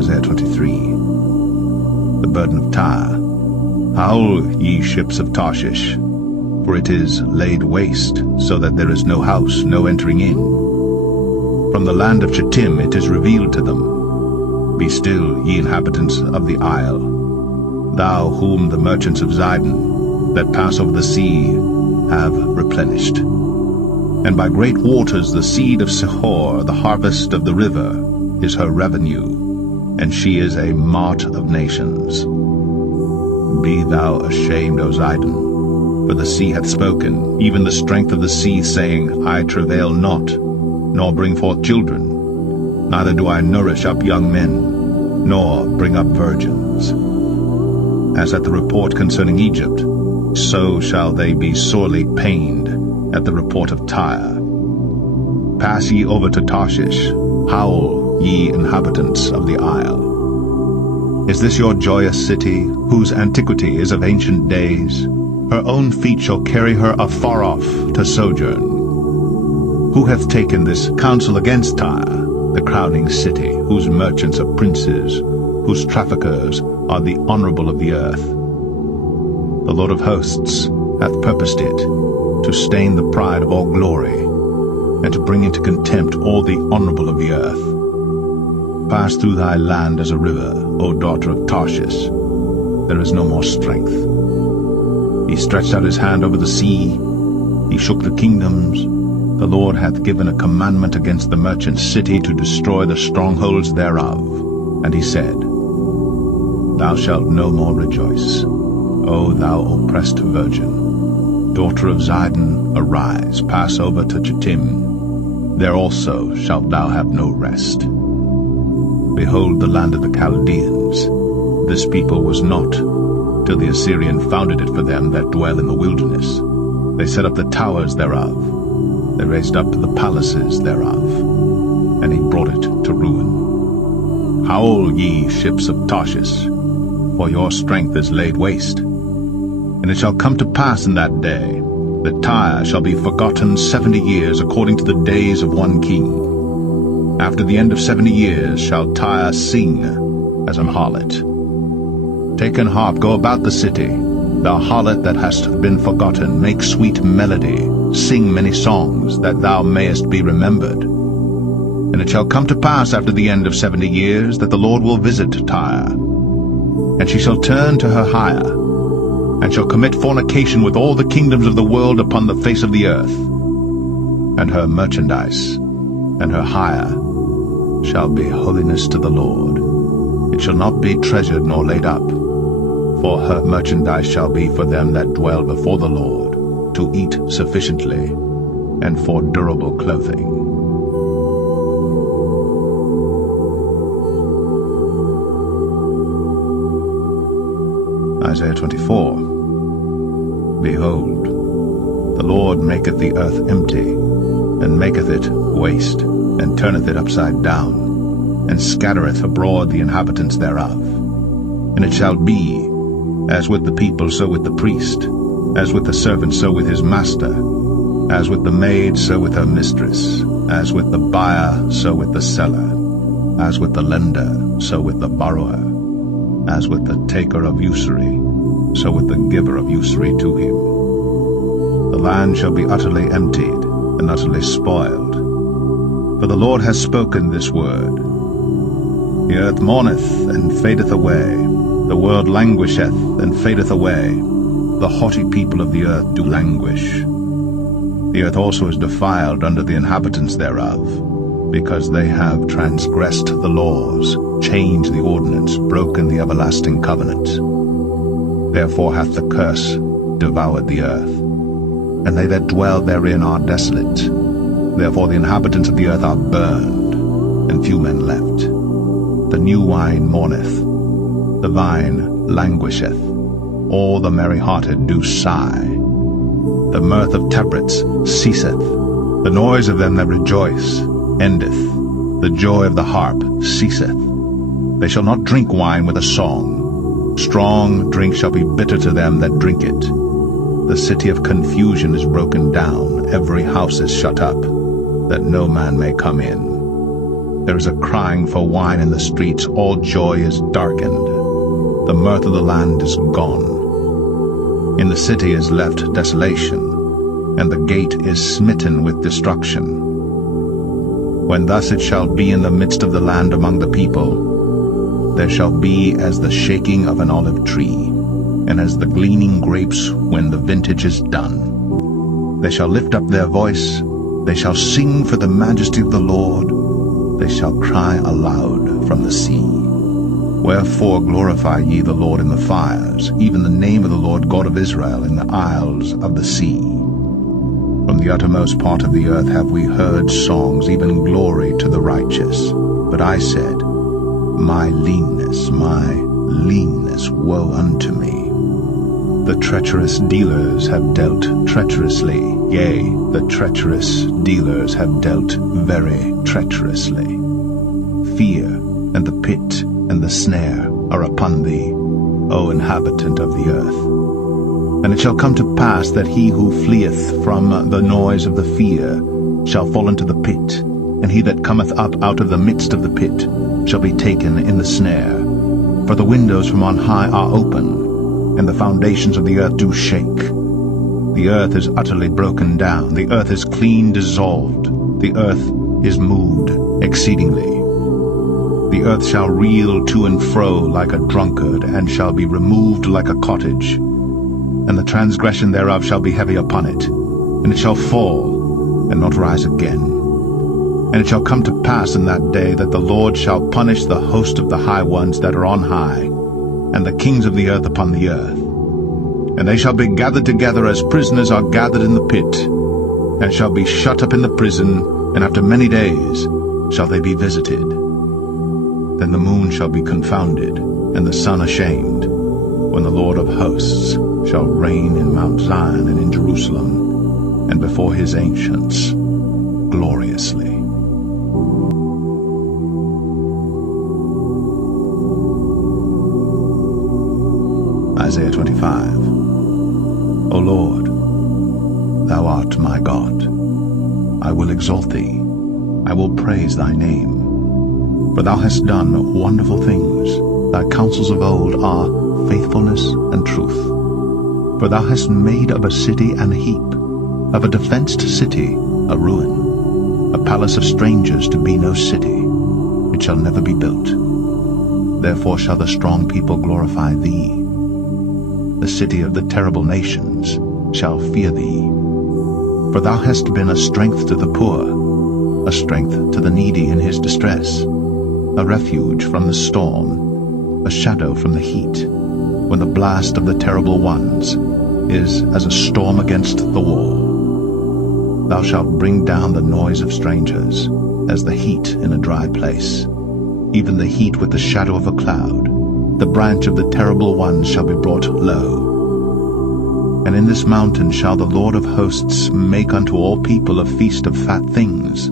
Isaiah 23. The burden of Tyre. Howl, ye ships of Tarshish, for it is laid waste, so that there is no house, no entering in. From the land of Chittim it is revealed to them. Be still, ye inhabitants of the isle, thou whom the merchants of Zidon, that pass over the sea, have replenished. And by great waters the seed of Sihor, the harvest of the river, is her revenue, and she is a mart of nations. Be thou ashamed, O Zidon, for the sea hath spoken, even the strength of the sea, saying, I travail not, nor bring forth children, neither do I nourish up young men, nor bring up virgins. As at the report concerning Egypt, so shall they be sorely pained at the report of Tyre. Pass ye over to Tarshish, howl, ye inhabitants of the isle. Is this your joyous city, whose antiquity is of ancient days? Her own feet shall carry her afar off to sojourn. Who hath taken this counsel against Tyre, the crowning city, whose merchants are princes, whose traffickers are the honorable of the earth? The Lord of hosts hath purposed it, to stain the pride of all glory, and to bring into contempt all the honorable of the earth. Pass through thy land as a river, O daughter of Tarshish. There is no more strength. He stretched out his hand over the sea. He shook the kingdoms. The Lord hath given a commandment against the merchant city to destroy the strongholds thereof. And he said, Thou shalt no more rejoice, O thou oppressed virgin. Daughter of Zidon, arise, pass over to Chittim. There also shalt thou have no rest. Behold the land of the Chaldeans. This people was not, till the Assyrian founded it for them that dwell in the wilderness. They set up the towers thereof. They raised up the palaces thereof, and he brought it to ruin. Howl, ye ships of Tarshish, for your strength is laid waste. And it shall come to pass in that day, that Tyre shall be forgotten 70 years according to the days of one king. After the end of 70 years shall Tyre sing as an harlot. Take an harp, go about the city, thou harlot that hast been forgotten, make sweet melody, sing many songs, that thou mayest be remembered. And it shall come to pass after the end of 70 years, that the Lord will visit Tyre. And she shall turn to her hire, and shall commit fornication with all the kingdoms of the world upon the face of the earth. And her merchandise and her hire shall be holiness to the Lord. It shall not be treasured nor laid up, for her merchandise shall be for them that dwell before the Lord, to eat sufficiently, and for durable clothing. Isaiah 24. Behold, the Lord maketh the earth empty, and maketh it waste, and turneth it upside down, and scattereth abroad the inhabitants thereof. And it shall be, as with the people, so with the priest, as with the servant, so with his master, as with the maid, so with her mistress, as with the buyer, so with the seller, as with the lender, so with the borrower, as with the taker of usury, so with the giver of usury to him. The land shall be utterly emptied, and utterly spoiled. For the Lord has spoken this word. The earth mourneth, and fadeth away. The world languisheth, and fadeth away. The haughty people of the earth do languish. The earth also is defiled under the inhabitants thereof, because they have transgressed the laws, changed the ordinance, broken the everlasting covenant. Therefore hath the curse devoured the earth, and they that dwell therein are desolate. Therefore the inhabitants of the earth are burned, and few men left. The new wine mourneth, the vine languisheth, all the merry-hearted do sigh. The mirth of tabrets ceaseth, the noise of them that rejoice endeth, the joy of the harp ceaseth. They shall not drink wine with a song. Strong drink shall be bitter to them that drink it. The city of confusion is broken down, every house is shut up, that no man may come in. There is a crying for wine in the streets, all joy is darkened. The mirth of the land is gone. In the city is left desolation, and the gate is smitten with destruction. When thus it shall be in the midst of the land among the people, there shall be as the shaking of an olive tree, and as the gleaning grapes when the vintage is done. They shall lift up their voice, they shall sing for the majesty of the Lord, they shall cry aloud from the sea. Wherefore glorify ye the Lord in the fires, even the name of the Lord God of Israel in the isles of the sea. From the uttermost part of the earth have we heard songs, even glory to the righteous. But I said, my leanness, woe unto me. The treacherous dealers have dealt treacherously, yea, the treacherous dealers have dealt very treacherously. Fear and the pit and the snare are upon thee, O inhabitant of the earth. And it shall come to pass that he who fleeth from the noise of the fear shall fall into the pit, and he that cometh up out of the midst of the pit shall be taken in the snare. For the windows from on high are open, and the foundations of the earth do shake. The earth is utterly broken down, the earth is clean dissolved, the earth is moved exceedingly. The earth shall reel to and fro like a drunkard, and shall be removed like a cottage. And the transgression thereof shall be heavy upon it, and it shall fall, and not rise again. And it shall come to pass in that day that the Lord shall punish the host of the high ones that are on high, and the kings of the earth upon the earth. And they shall be gathered together as prisoners are gathered in the pit, and shall be shut up in the prison, and after many days shall they be visited. Then the moon shall be confounded, and the sun ashamed, when the Lord of hosts shall reign in Mount Zion and in Jerusalem, and before his ancients gloriously. Isaiah 25. O Lord, thou art my God. I will exalt thee. I will praise thy name. For thou hast done wonderful things. Thy counsels of old are faithfulness and truth. For thou hast made of a city an heap, of a defenced city a ruin, a palace of strangers to be no city. It shall never be built. Therefore shall the strong people glorify thee. The city of the terrible nations shall fear thee. For thou hast been a strength to the poor, a strength to the needy in his distress, a refuge from the storm, a shadow from the heat, when the blast of the terrible ones is as a storm against the wall. Thou shalt bring down the noise of strangers, as the heat in a dry place, even the heat with the shadow of a cloud. The branch of the terrible ones shall be brought low. And in this mountain shall the Lord of hosts make unto all people a feast of fat things,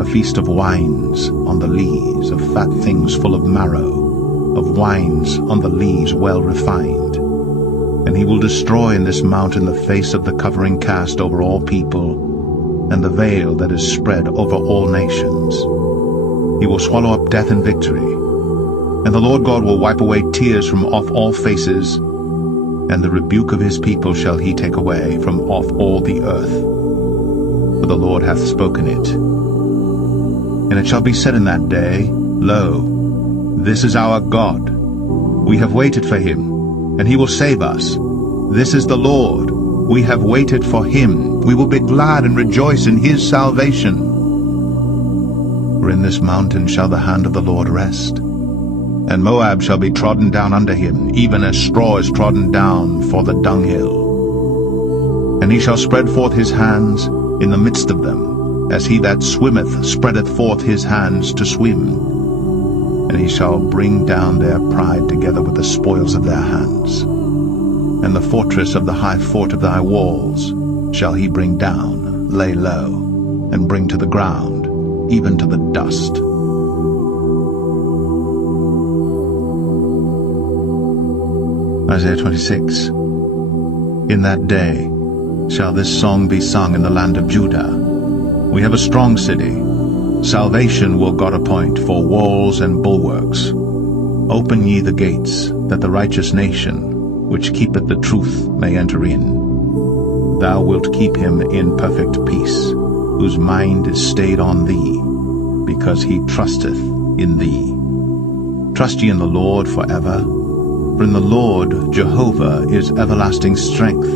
a feast of wines on the lees, of fat things full of marrow, of wines on the lees well refined. And he will destroy in this mountain the face of the covering cast over all people, and the veil that is spread over all nations. He will swallow up death in victory. And the Lord God will wipe away tears from off all faces, and the rebuke of his people shall he take away from off all the earth. For the Lord hath spoken it. And it shall be said in that day, Lo, this is our God. We have waited for him, and he will save us. This is the Lord. We have waited for him. We will be glad and rejoice in his salvation. For in this mountain shall the hand of the Lord rest, and Moab shall be trodden down under him, even as straw is trodden down for the dunghill. And he shall spread forth his hands in the midst of them, as he that swimmeth spreadeth forth his hands to swim. And he shall bring down their pride together with the spoils of their hands. And the fortress of the high fort of thy walls shall he bring down, lay low, and bring to the ground, even to the dust. Isaiah 26. In that day shall this song be sung in the land of Judah. We have a strong city. Salvation will God appoint for walls and bulwarks. Open ye the gates, that the righteous nation, which keepeth the truth, may enter in. Thou wilt keep him in perfect peace, whose mind is stayed on thee, because he trusteth in thee. Trust ye in the Lord forever, for in the Lord Jehovah is everlasting strength.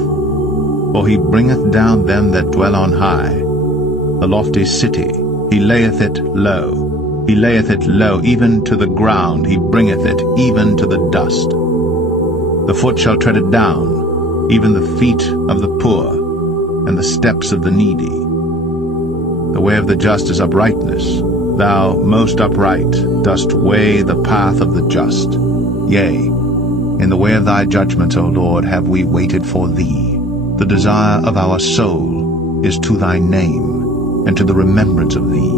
For he bringeth down them that dwell on high, the lofty city, he layeth it low. He layeth it low, even to the ground, he bringeth it even to the dust. The foot shall tread it down, even the feet of the poor, and the steps of the needy. The way of the just is uprightness. Thou, most upright, dost weigh the path of the just. Yea, in the way of thy judgments, O Lord, have we waited for thee. The desire of our soul is to thy name, and to the remembrance of thee.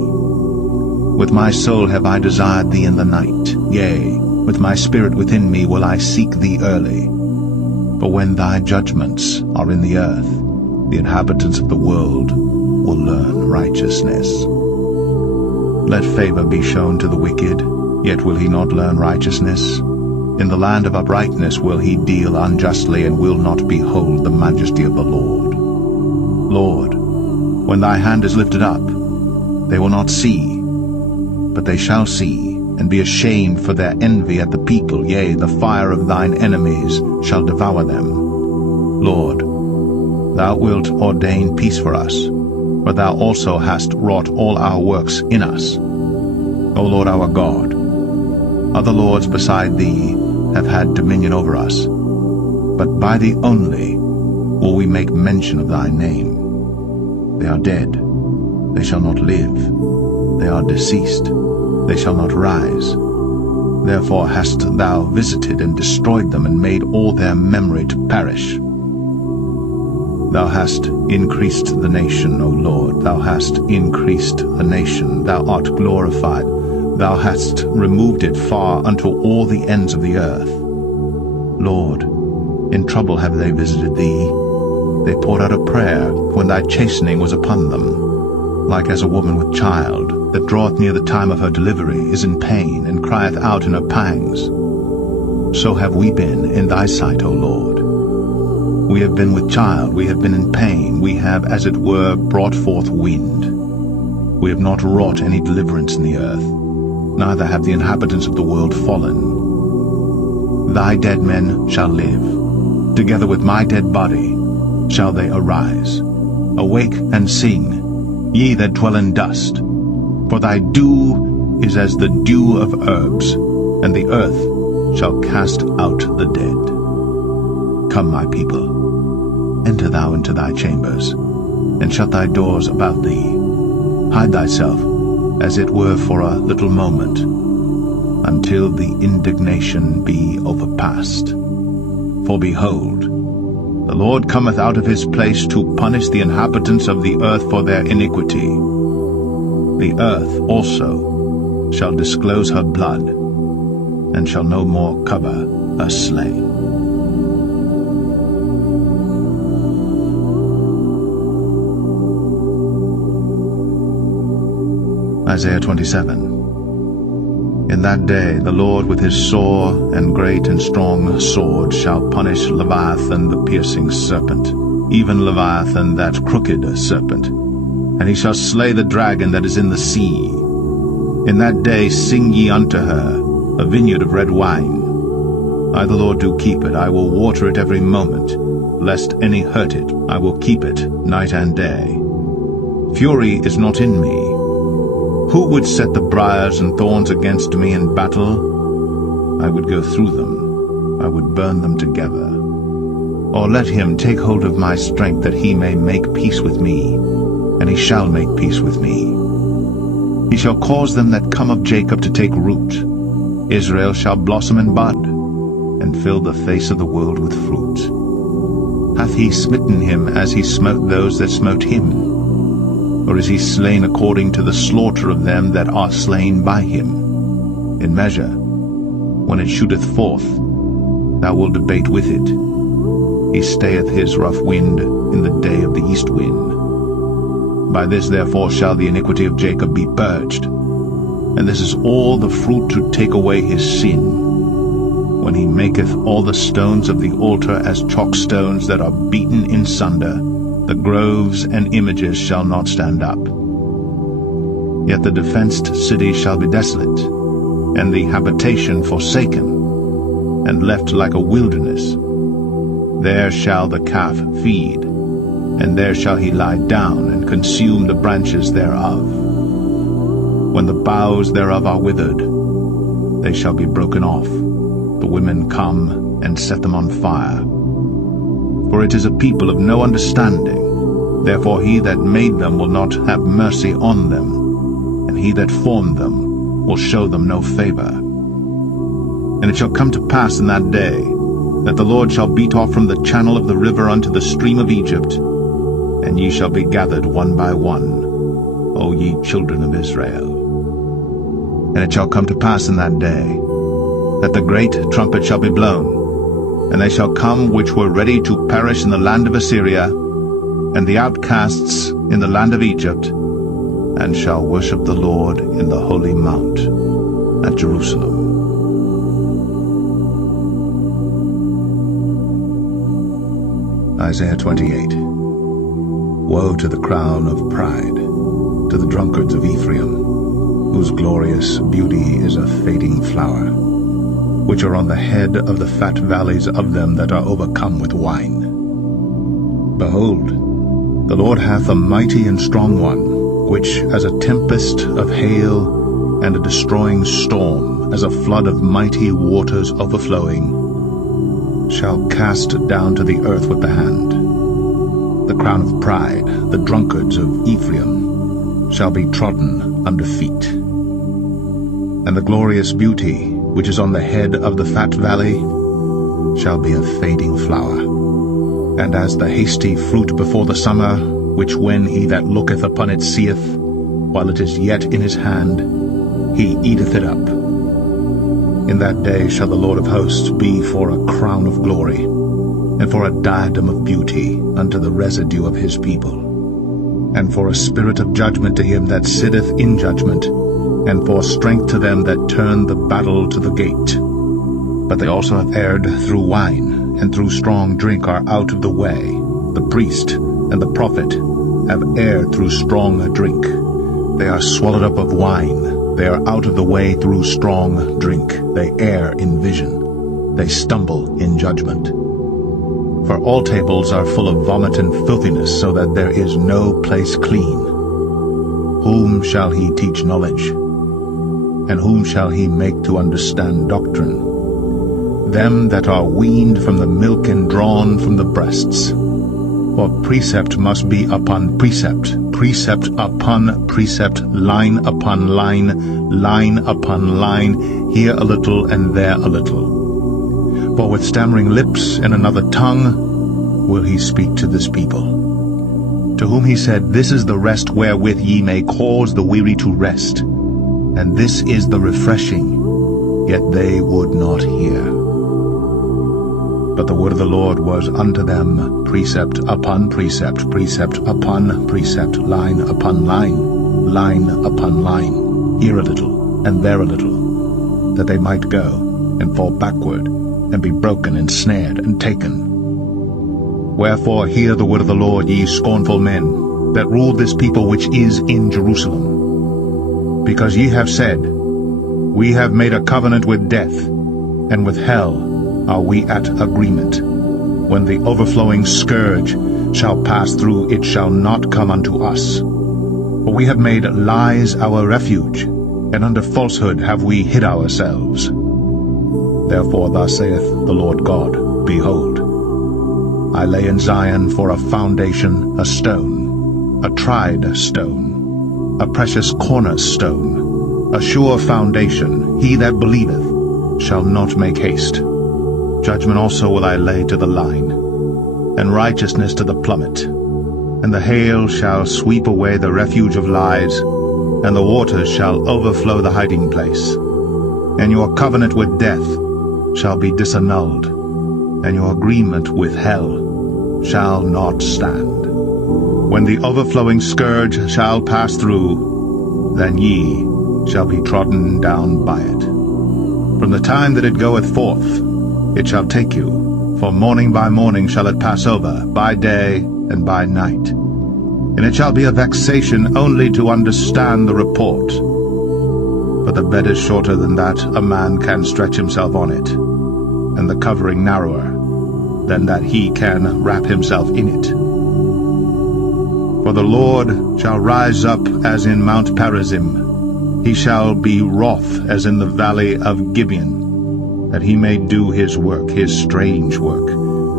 With my soul have I desired thee in the night. Yea, with my spirit within me will I seek thee early. For when thy judgments are in the earth, the inhabitants of the world will learn righteousness. Let favor be shown to the wicked, yet will he not learn righteousness. In the land of uprightness will he deal unjustly, and will not behold the majesty of the Lord. Lord, when thy hand is lifted up, they will not see, but they shall see, and be ashamed for their envy at the people. Yea, the fire of thine enemies shall devour them. Lord, thou wilt ordain peace for us, for thou also hast wrought all our works in us. O Lord our God, other lords beside thee have had dominion over us, but by thee only will we make mention of thy name. They are dead, they shall not live. They are deceased, they shall not rise. Therefore hast thou visited and destroyed them, and made all their memory to perish. Thou hast increased the nation, O Lord, thou hast increased the nation, thou art glorified. Thou hast removed it far unto all the ends of the earth. Lord, in trouble have they visited thee. They poured out a prayer when thy chastening was upon them. Like as a woman with child, that draweth near the time of her delivery, is in pain, and crieth out in her pangs. So have we been in thy sight, O Lord. We have been with child, we have been in pain, we have, as it were, brought forth wind. We have not wrought any deliverance in the earth, neither have the inhabitants of the world fallen. Thy dead men shall live, together with my dead body shall they arise. Awake and sing, ye that dwell in dust, for thy dew is as the dew of herbs, and the earth shall cast out the dead. Come, my people, enter thou into thy chambers, and shut thy doors about thee. Hide thyself, as it were for a little moment, until the indignation be overpast. For behold, the Lord cometh out of his place to punish the inhabitants of the earth for their iniquity. The earth also shall disclose her blood, and shall no more cover her slain. Isaiah 27. In that day the Lord with his sore and great and strong sword shall punish Leviathan the piercing serpent, even Leviathan that crooked serpent, and he shall slay the dragon that is in the sea. In that day sing ye unto her, a vineyard of red wine. I the Lord do keep it, I will water it every moment, lest any hurt it, I will keep it night and day. Fury is not in me. Who would set the briars and thorns against me in battle? I would go through them, I would burn them together. Or let him take hold of my strength, that he may make peace with me, and he shall make peace with me. He shall cause them that come of Jacob to take root. Israel shall blossom and bud, and fill the face of the world with fruit. Hath he smitten him as he smote those that smote him? Or is he slain according to the slaughter of them that are slain by him? In measure, when it shooteth forth, thou wilt debate with it. He stayeth his rough wind in the day of the east wind. By this therefore shall the iniquity of Jacob be purged, and this is all the fruit to take away his sin, when he maketh all the stones of the altar as chalk stones that are beaten in sunder, the groves and images shall not stand up. Yet the defenced city shall be desolate, and the habitation forsaken, and left like a wilderness. There shall the calf feed, and there shall he lie down and consume the branches thereof. When the boughs thereof are withered, they shall be broken off. The women come and set them on fire. For it is a people of no understanding, therefore he that made them will not have mercy on them, and he that formed them will show them no favor. And it shall come to pass in that day, that the Lord shall beat off from the channel of the river unto the stream of Egypt, and ye shall be gathered one by one, O ye children of Israel. And it shall come to pass in that day, that the great trumpet shall be blown, and they shall come which were ready to perish in the land of Assyria, and the outcasts in the land of Egypt, and shall worship the Lord in the holy mount at Jerusalem. Isaiah 28. Woe to the crown of pride, to the drunkards of Ephraim, whose glorious beauty is a fading flower, which are on the head of the fat valleys of them that are overcome with wine. Behold, the Lord hath a mighty and strong one, which as a tempest of hail and a destroying storm, as a flood of mighty waters overflowing, shall cast down to the earth with the hand. The crown of pride, the drunkards of Ephraim, shall be trodden under feet. And the glorious beauty, which is on the head of the fat valley, shall be a fading flower. And as the hasty fruit before the summer, which when he that looketh upon it seeth, while it is yet in his hand, he eateth it up. In that day shall the Lord of hosts be for a crown of glory, and for a diadem of beauty unto the residue of his people, and for a spirit of judgment to him that sitteth in judgment, and for strength to them that turn the battle to the gate. But they also have erred through wine, and through strong drink are out of the way. The priest and the prophet have erred through strong drink. They are swallowed up of wine. They are out of the way through strong drink. They err in vision. They stumble in judgment. For all tables are full of vomit and filthiness, so that there is no place clean. Whom shall he teach knowledge? And whom shall he make to understand doctrine? Them that are weaned from the milk and drawn from the breasts. For precept must be upon precept, precept upon precept, line upon line, line upon line, here a little and there a little. For with stammering lips and another tongue will he speak to this people, to whom he said, This is the rest wherewith ye may cause the weary to rest, and this is the refreshing, yet they would not hear. But the word of the Lord was unto them precept upon precept, precept upon precept, line upon line, line upon line, here a little and there a little, that they might go and fall backward, and be broken and snared and taken. Wherefore hear the word of the Lord, ye scornful men, that rule this people which is in Jerusalem. Because ye have said, We have made a covenant with death, and with hell are we at agreement. When the overflowing scourge shall pass through, it shall not come unto us. For we have made lies our refuge, and under falsehood have we hid ourselves. Therefore thus saith the Lord God, Behold, I lay in Zion for a foundation a stone, a tried stone, a precious cornerstone, a sure foundation. He that believeth shall not make haste. Judgment also will I lay to the line, and righteousness to the plummet. And the hail shall sweep away the refuge of lies, and the waters shall overflow the hiding place. And your covenant with death shall be disannulled, and your agreement with hell shall not stand. When the overflowing scourge shall pass through, then ye shall be trodden down by it. From the time that it goeth forth, it shall take you, for morning by morning shall it pass over, by day and by night. And it shall be a vexation only to understand the report. But the bed is shorter than that a man can stretch himself on it, and the covering narrower than that he can wrap himself in it. For the Lord shall rise up as in Mount Perazim. He shall be wroth as in the valley of Gibeon, that he may do his work, his strange work,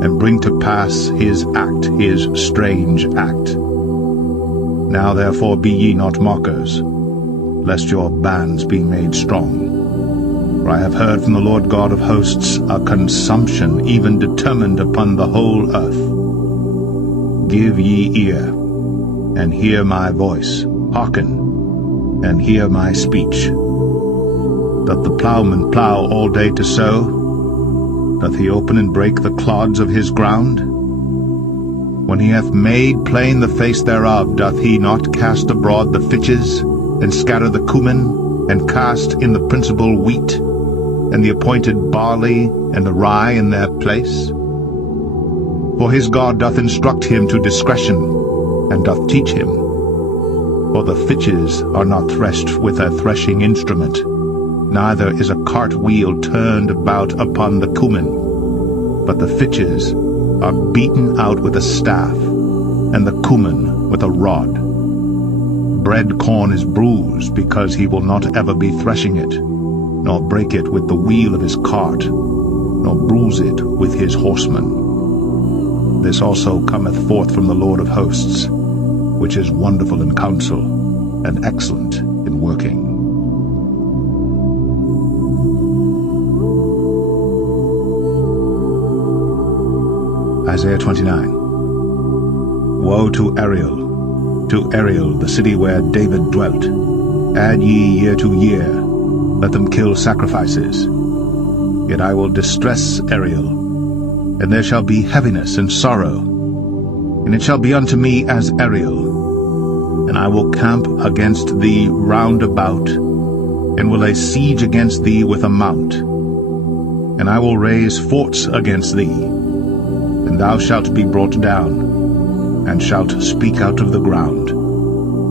and bring to pass his act, his strange act. Now therefore be ye not mockers, lest your bands be made strong. For I have heard from the Lord God of hosts a consumption even determined upon the whole earth. Give ye ear, and hear my voice. Hearken, and hear my speech. Doth the plowman plow all day to sow? Doth he open and break the clods of his ground? When he hath made plain the face thereof, doth he not cast abroad the fitches, and scatter the cumin, and cast in the principal wheat, and the appointed barley and the rye in their place? For his God doth instruct him to discretion, and doth teach him. For the fitches are not threshed with a threshing instrument, neither is a cart wheel turned about upon the cumin, but the fitches are beaten out with a staff, and the cumin with a rod. Bread corn is bruised, because he will not ever be threshing it, nor break it with the wheel of his cart, nor bruise it with his horsemen. This also cometh forth from the Lord of hosts, which is wonderful in counsel, and excellent in working. Isaiah 29. Woe to Ariel, the city where David dwelt. Add ye year to year, let them kill sacrifices. Yet I will distress Ariel, and there shall be heaviness and sorrow, and it shall be unto me as Ariel. And I will camp against thee round about, and will lay siege against thee with a mount. And I will raise forts against thee, and thou shalt be brought down, and shalt speak out of the ground,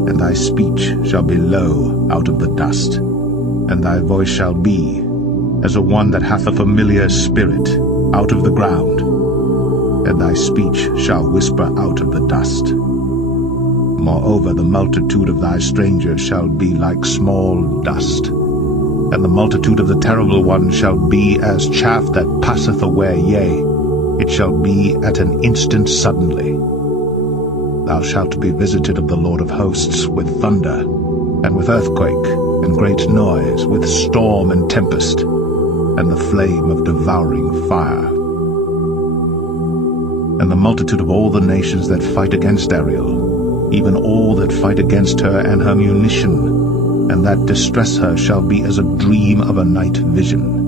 and thy speech shall be low out of the dust, and thy voice shall be as a one that hath a familiar spirit out of the ground, and thy speech shall whisper out of the dust. Moreover, the multitude of thy strangers shall be like small dust, and the multitude of the terrible ones shall be as chaff that passeth away, yea, it shall be at an instant suddenly. Thou shalt be visited of the Lord of hosts with thunder, and with earthquake, and great noise, with storm and tempest, and the flame of devouring fire. And the multitude of all the nations that fight against Ariel, even all that fight against her and her munition, and that distress her, shall be as a dream of a night vision.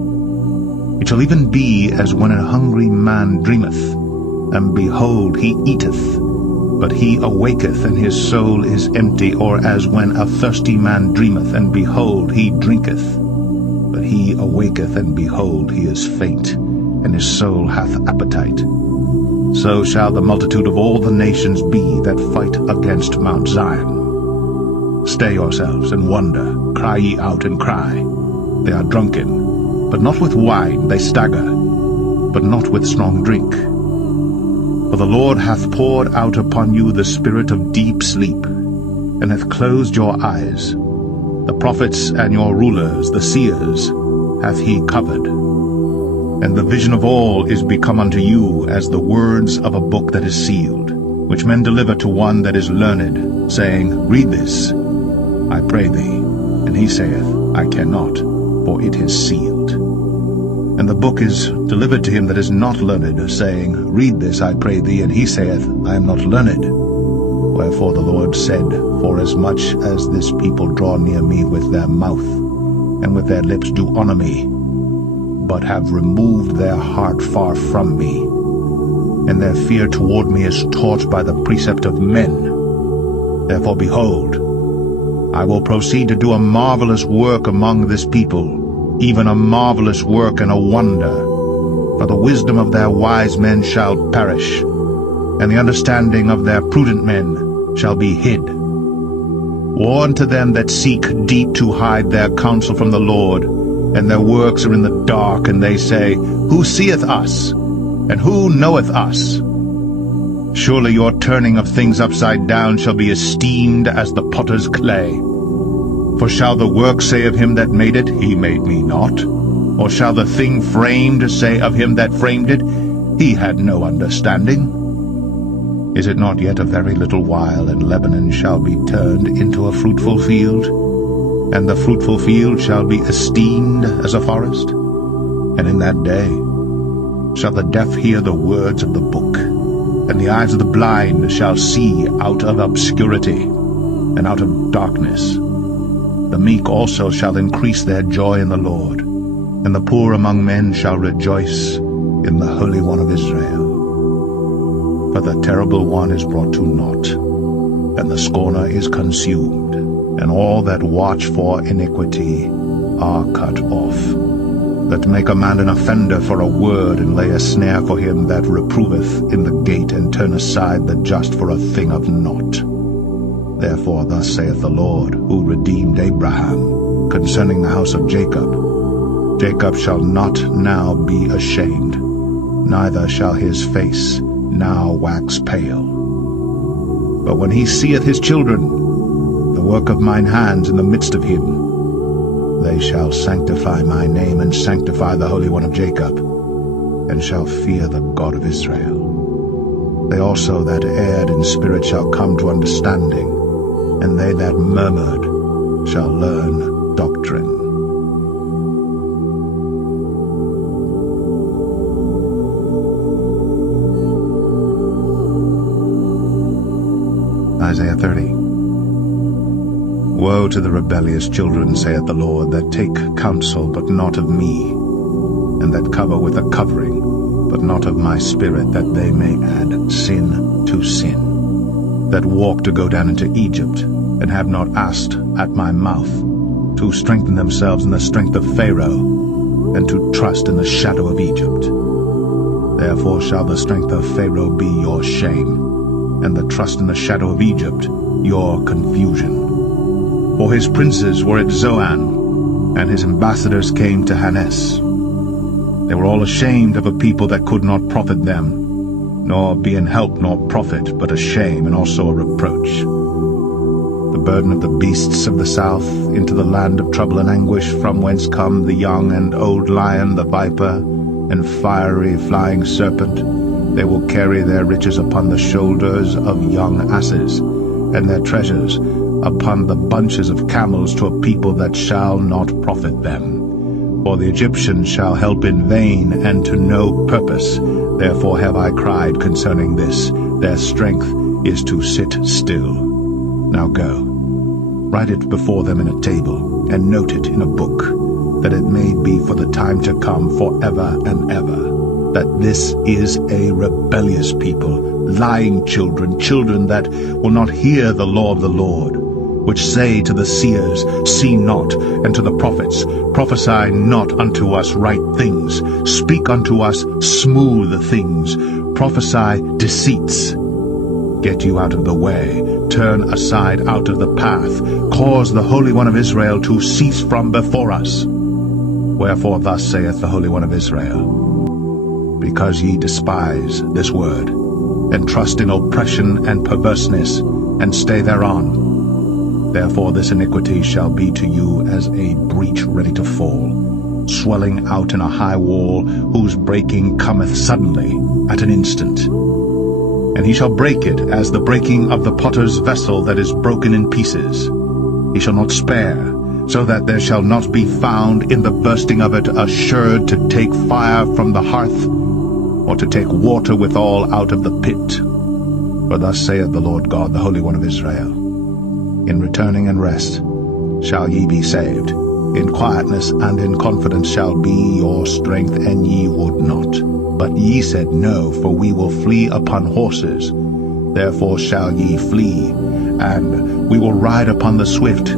It shall even be as when a hungry man dreameth, and behold, he eateth, but he awaketh, and his soul is empty, or as when a thirsty man dreameth, and behold, he drinketh, but he awaketh, and behold, he is faint, and his soul hath appetite. So shall the multitude of all the nations be that fight against Mount Zion. Stay yourselves and wonder, cry ye out and cry. They are drunken, but not with wine, they stagger, but not with strong drink. For the Lord hath poured out upon you the spirit of deep sleep, and hath closed your eyes. The prophets and your rulers, the seers, hath he covered. And the vision of all is become unto you as the words of a book that is sealed, which men deliver to one that is learned, saying, Read this, I pray thee. And he saith, I cannot, for it is sealed. And the book is delivered to him that is not learned, saying, Read this, I pray thee. And he saith, I am not learned. Wherefore the Lord said, Forasmuch as this people draw near me with their mouth, and with their lips do honor me, but have removed their heart far from me, and their fear toward me is taught by the precept of men, Therefore, behold, I will proceed to do a marvelous work among this people, even a marvelous work and a wonder. For the wisdom of their wise men shall perish, and the understanding of their prudent men shall be hid. Woe unto them that seek deep to hide their counsel from the Lord, and their works are in the dark, and they say, Who seeth us? And who knoweth us? Surely your turning of things upside down shall be esteemed as the potter's clay. For shall the work say of him that made it, He made me not? Or shall the thing framed say of him that framed it, He had no understanding? Is it not yet a very little while, and Lebanon shall be turned into a fruitful field? And the fruitful field shall be esteemed as a forest? And in that day shall the deaf hear the words of the book, and the eyes of the blind shall see out of obscurity, and out of darkness. The meek also shall increase their joy in the Lord, and the poor among men shall rejoice in the Holy One of Israel. For the terrible one is brought to naught, and the scorner is consumed, and all that watch for iniquity are cut off. That make a man an offender for a word, and lay a snare for him that reproveth in the gate, and turn aside the just for a thing of naught. Therefore thus saith the Lord, who redeemed Abraham, concerning the house of Jacob, Jacob shall not now be ashamed, neither shall his face now wax pale. But when he seeth his children, the work of mine hands in the midst of him, they shall sanctify my name, and sanctify the Holy One of Jacob, and shall fear the God of Israel. They also that erred in spirit shall come to understanding, and they that murmured shall learn doctrine. Isaiah 30. Woe to the rebellious children, saith the Lord, that take counsel, but not of me, and that cover with a covering, but not of my spirit, that they may add sin to sin, that walk to go down into Egypt, and have not asked at my mouth, to strengthen themselves in the strength of Pharaoh, and to trust in the shadow of Egypt. Therefore shall the strength of Pharaoh be your shame, and the trust in the shadow of Egypt your confusion. For his princes were at Zoan, and his ambassadors came to Hanes. They were all ashamed of a people that could not profit them, nor be an help nor profit, but a shame and also a reproach. The burden of the beasts of the south into the land of trouble and anguish, from whence come the young and old lion, the viper, and fiery flying serpent. They will carry their riches upon the shoulders of young asses, and their treasures upon the bunches of camels, to a people that shall not profit them. For the Egyptians shall help in vain, and to no purpose. Therefore have I cried concerning this, their strength is to sit still. Now go, write it before them in a table, and note it in a book, that it may be for the time to come forever and ever, that this is a rebellious people, lying children, children that will not hear the law of the Lord, which say to the seers, See not, and to the prophets, Prophesy not unto us right things, speak unto us smooth things, prophesy deceits. Get you out of the way, turn aside out of the path, cause the Holy One of Israel to cease from before us. Wherefore thus saith the Holy One of Israel, Because ye despise this word, and trust in oppression and perverseness, and stay thereon, therefore this iniquity shall be to you as a breach ready to fall, swelling out in a high wall, whose breaking cometh suddenly at an instant. And he shall break it as the breaking of the potter's vessel that is broken in pieces. He shall not spare, so that there shall not be found in the bursting of it a sherd to take fire from the hearth, or to take water withal out of the pit. For thus saith the Lord God, the Holy One of Israel, In returning and rest shall ye be saved, in quietness and in confidence shall be your strength, and ye would not. But ye said, No, for we will flee upon horses. Therefore shall ye flee, hand. We will ride upon the swift.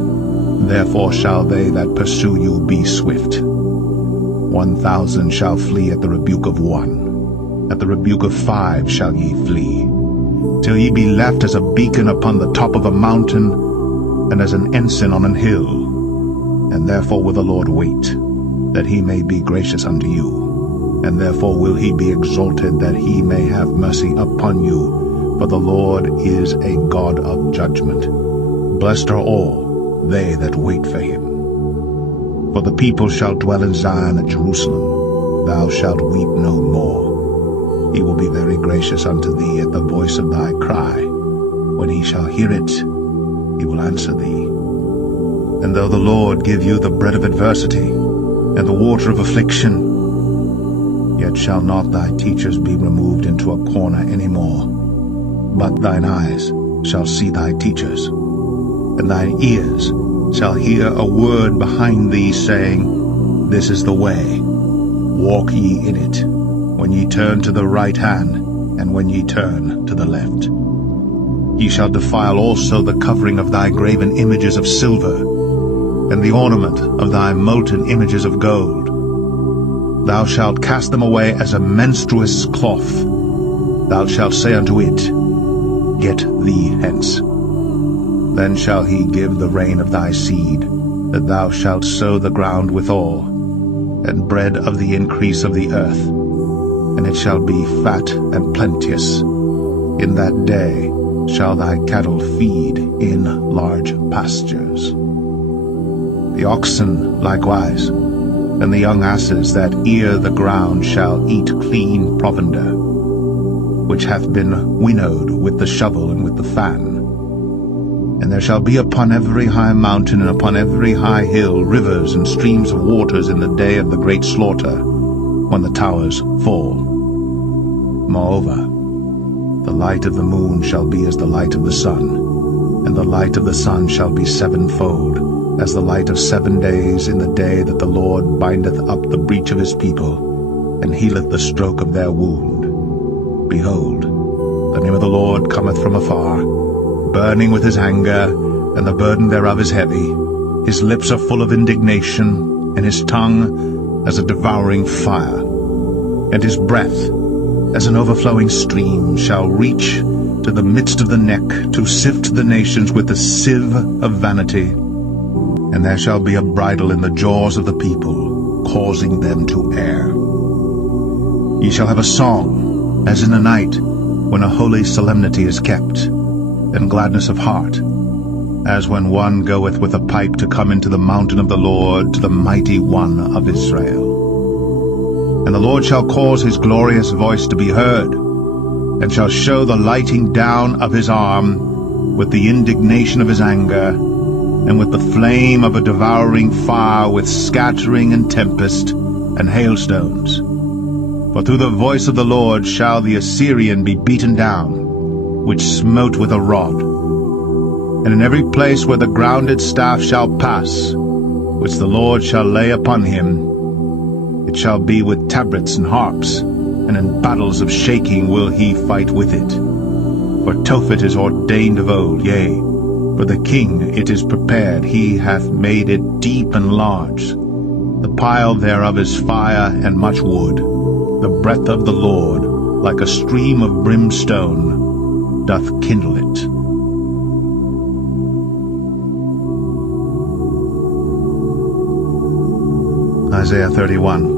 Therefore shall they that pursue you be swift. 1,000 shall flee at the rebuke of one. At the rebuke of 5 shall ye flee, till ye be left as a beacon upon the top of a mountain, and as an ensign on an hill. And therefore will the Lord wait, that he may be gracious unto you. And therefore will he be exalted, that he may have mercy upon you. For the Lord is a God of judgment. Blessed are all they that wait for him. For the people shall dwell in Zion at Jerusalem. Thou shalt weep no more. He will be very gracious unto thee at the voice of thy cry. When he shall hear it, he will answer thee. And though the Lord give you the bread of adversity, and the water of affliction, yet shall not thy teachers be removed into a corner any more. But thine eyes shall see thy teachers, and thine ears shall hear a word behind thee, saying, This is the way, walk ye in it, when ye turn to the right hand, and when ye turn to the left. Ye shall defile also the covering of thy graven images of silver, and the ornament of thy molten images of gold. Thou shalt cast them away as a menstruous cloth. Thou shalt say unto it, Get thee hence. Then shall he give the rain of thy seed, that thou shalt sow the ground withal, and bread of the increase of the earth, and it shall be fat and plenteous. In that day shall thy cattle feed in large pastures. The oxen likewise, and the young asses that ear the ground shall eat clean provender, which hath been winnowed with the shovel and with the fan. And there shall be upon every high mountain and upon every high hill rivers and streams of waters in the day of the great slaughter, when the towers fall. Moreover, the light of the moon shall be as the light of the sun, and the light of the sun shall be sevenfold, as the light of 7 days in the day that the Lord bindeth up the breach of his people, and healeth the stroke of their wound. Behold, the name of the Lord cometh from afar, burning with his anger, and the burden thereof is heavy. His lips are full of indignation, and his tongue as a devouring fire. And his breath, as an overflowing stream, shall reach to the midst of the neck, to sift the nations with the sieve of vanity. And there shall be a bridle in the jaws of the people, causing them to err. Ye shall have a song, as in a night, when a holy solemnity is kept, and gladness of heart, as when one goeth with a pipe to come into the mountain of the Lord, to the mighty one of Israel. And the Lord shall cause his glorious voice to be heard, and shall show the lighting down of his arm, with the indignation of his anger, and with the flame of a devouring fire, with scattering and tempest and hailstones. For through the voice of the Lord shall the Assyrian be beaten down, which smote with a rod. And in every place where the grounded staff shall pass, which the Lord shall lay upon him, it shall be with tabrets and harps, and in battles of shaking will he fight with it. For Tophet is ordained of old, yea, for the king it is prepared, he hath made it deep and large. The pile thereof is fire and much wood. The breath of the Lord, like a stream of brimstone, doth kindle it. Isaiah 31.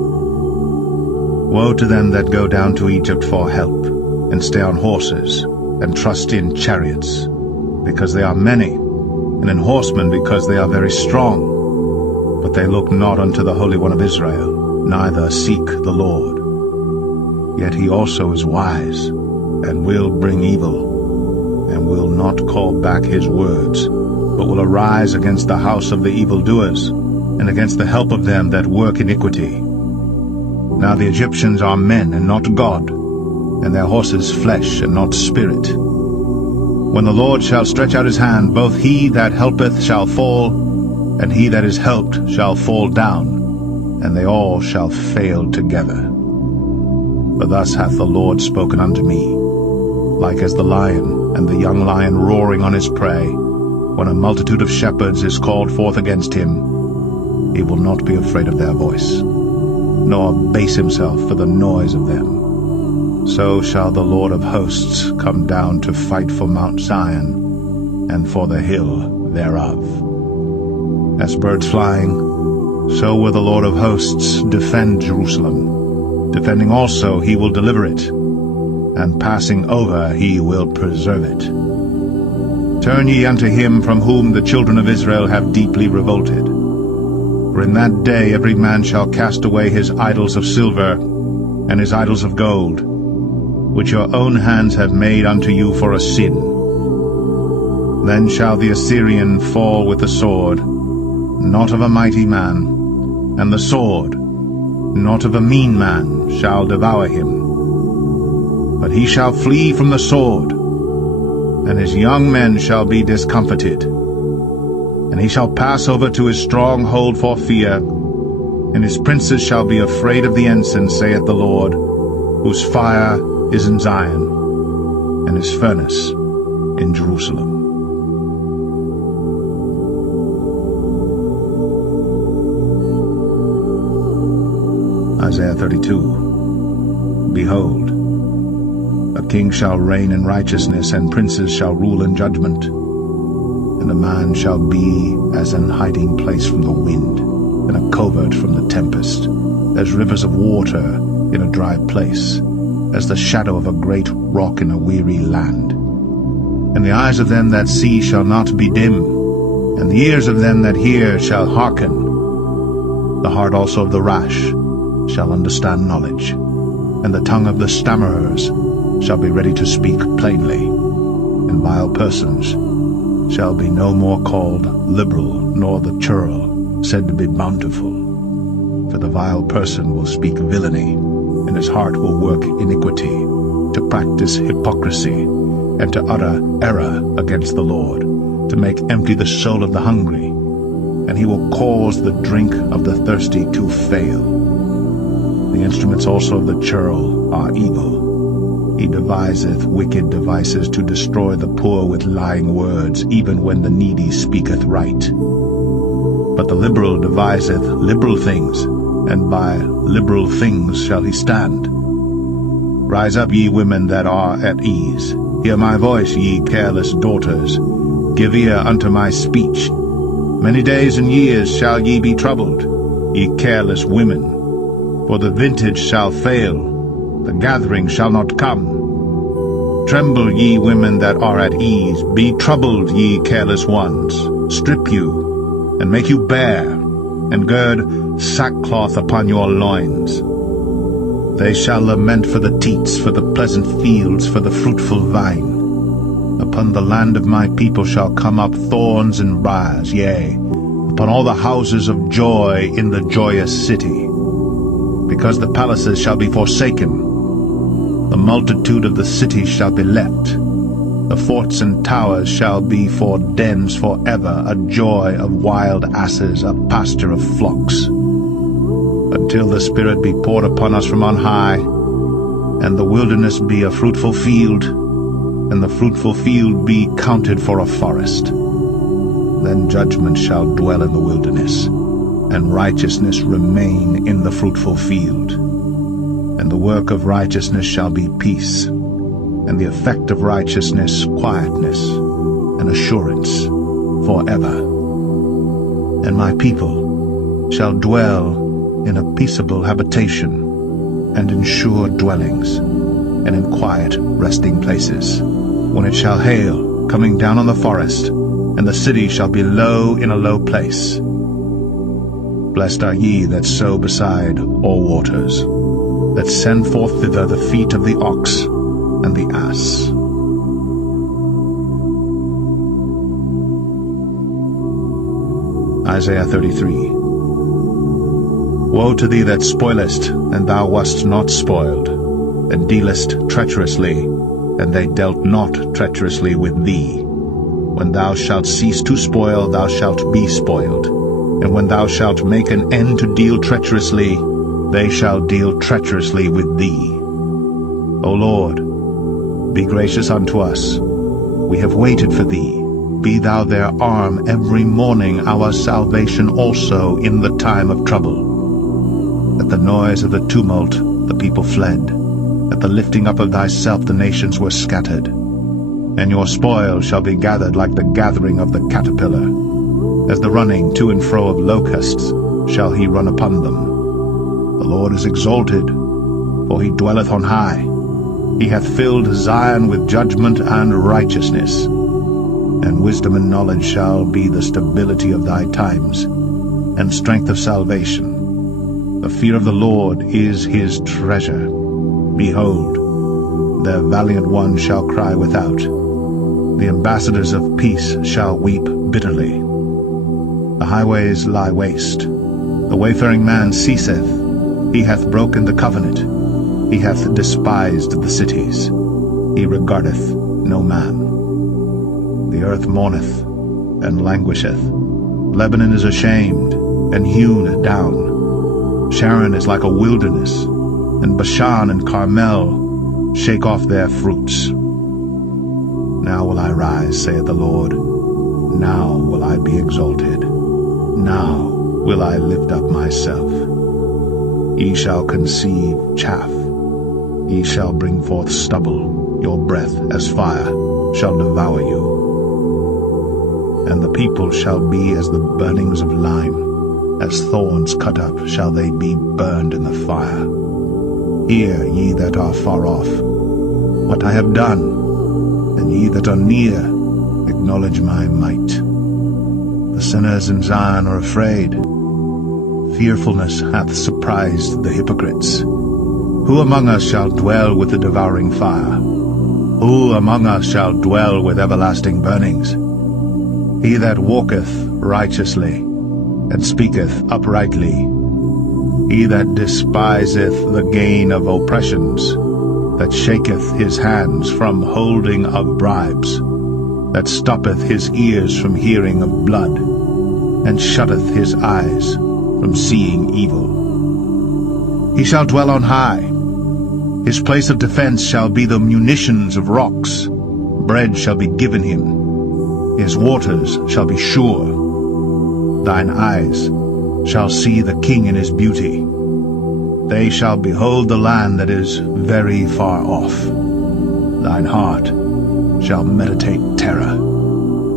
Woe to them that go down to Egypt for help, and stay on horses, and trust in chariots, because they are many, and in horsemen, because they are very strong. But they look not unto the Holy One of Israel, neither seek the Lord. Yet he also is wise, and will bring evil, and will not call back his words, but will arise against the house of the evildoers, and against the help of them that work iniquity. Now the Egyptians are men and not God, and their horses flesh and not spirit. When the Lord shall stretch out his hand, both he that helpeth shall fall, and he that is helped shall fall down, and they all shall fail together. For thus hath the Lord spoken unto me, like as the lion and the young lion roaring on his prey. When a multitude of shepherds is called forth against him, he will not be afraid of their voice, nor abase himself for the noise of them. So shall the Lord of hosts come down to fight for Mount Zion, and for the hill thereof. As birds flying, so will the Lord of hosts defend Jerusalem. Defending also he will deliver it, and passing over he will preserve it. Turn ye unto him from whom the children of Israel have deeply revolted. For in that day every man shall cast away his idols of silver, and his idols of gold, which your own hands have made unto you for a sin. Then shall the Assyrian fall with the sword, not of a mighty man, and the sword, not of a mean man, shall devour him. But he shall flee from the sword, and his young men shall be discomfited. And he shall pass over to his stronghold for fear, and his princes shall be afraid of the ensign, saith the Lord, whose fire is in Zion, and his furnace in Jerusalem. Isaiah 32. Behold, a king shall reign in righteousness, and princes shall rule in judgment. And a man shall be as an hiding place from the wind, and a covert from the tempest, as rivers of water in a dry place, as the shadow of a great rock in a weary land. And the eyes of them that see shall not be dim, and the ears of them that hear shall hearken. The heart also of the rash shall understand knowledge, and the tongue of the stammerers shall be ready to speak plainly, and vile persons shall be no more called liberal, nor the churl said to be bountiful. For the vile person will speak villainy, and his heart will work iniquity, to practice hypocrisy, and to utter error against the Lord, to make empty the soul of the hungry, and he will cause the drink of the thirsty to fail. The instruments also of the churl are evil. He deviseth wicked devices to destroy the poor with lying words, even when the needy speaketh right. But the liberal deviseth liberal things, and by liberal things shall he stand. Rise up, ye women that are at ease. Hear my voice, ye careless daughters. Give ear unto my speech. Many days and years shall ye be troubled, ye careless women. For the vintage shall fail, the gathering shall not come. Tremble, ye women that are at ease. Be troubled, ye careless ones. Strip you, and make you bare, and gird sackcloth upon your loins. They shall lament for the teats, for the pleasant fields, for the fruitful vine. Upon the land of my people shall come up thorns and briars, yea, upon all the houses of joy in the joyous city. Because the palaces shall be forsaken, the multitude of the cities shall be left. The forts and towers shall be for dens forever, a joy of wild asses, a pasture of flocks. Until the Spirit be poured upon us from on high, and the wilderness be a fruitful field, and the fruitful field be counted for a forest. Then judgment shall dwell in the wilderness, and righteousness remain in the fruitful field. And the work of righteousness shall be peace, and the effect of righteousness quietness, and assurance forever. And my people shall dwell in a peaceable habitation, and in sure dwellings, and in quiet resting places. When it shall hail, coming down on the forest, and the city shall be low in a low place. Blessed are ye that sow beside all waters, that send forth thither the feet of the ox and the ass. Isaiah 33. Woe to thee that spoilest, and thou wast not spoiled, and dealest treacherously, and they dealt not treacherously with thee. When thou shalt cease to spoil, thou shalt be spoiled. And when thou shalt make an end to deal treacherously, they shall deal treacherously with thee. O Lord, Be gracious unto us. We have waited for thee. Be thou their arm every morning, our salvation also in the time of trouble. At the noise of the tumult the people fled. At the lifting up of thyself the nations were scattered. And your spoil shall be gathered like the gathering of the caterpillar. As the running to and fro of locusts shall he run upon them. The Lord is exalted, for he dwelleth on high. He hath filled Zion with judgment and righteousness. And wisdom and knowledge shall be the stability of thy times, and strength of salvation. The fear of the Lord is his treasure. Behold, their valiant ones shall cry without. The ambassadors of peace shall weep bitterly. The highways lie waste. The wayfaring man ceaseth. He hath broken the covenant. He hath despised the cities. He regardeth no man. The earth mourneth and languisheth. Lebanon is ashamed and hewn down. Sharon is like a wilderness, and Bashan and Carmel shake off their fruits. Now will I rise, saith the Lord. Now will I be exalted. Now will I lift up myself. Ye shall conceive chaff. Ye shall bring forth stubble. Your breath as fire shall devour you. And the people shall be as the burnings of lime. As thorns cut up shall they be burned in the fire. Hear, ye that are far off, what I have done, and ye that are near, acknowledge my might. The sinners in Zion are afraid. Fearfulness hath surprised the hypocrites. Who among us shall dwell with the devouring fire? Who among us shall dwell with everlasting burnings? He that walketh righteously, and speaketh uprightly, he that despiseth the gain of oppressions, that shaketh his hands from holding of bribes, that stoppeth his ears from hearing of blood, and shutteth his eyes from seeing evil. He shall dwell on high. His place of defense shall be the munitions of rocks. Bread shall be given him. His waters shall be sure. Thine eyes shall see the king in his beauty. They shall behold the land that is very far off. Thine heart shall meditate terror.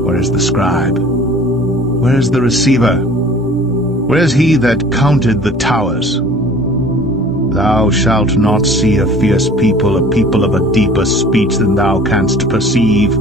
Where is the scribe? Where is the receiver? Where is he that counted the towers? Thou shalt not see a fierce people, a people of a deeper speech than thou canst perceive,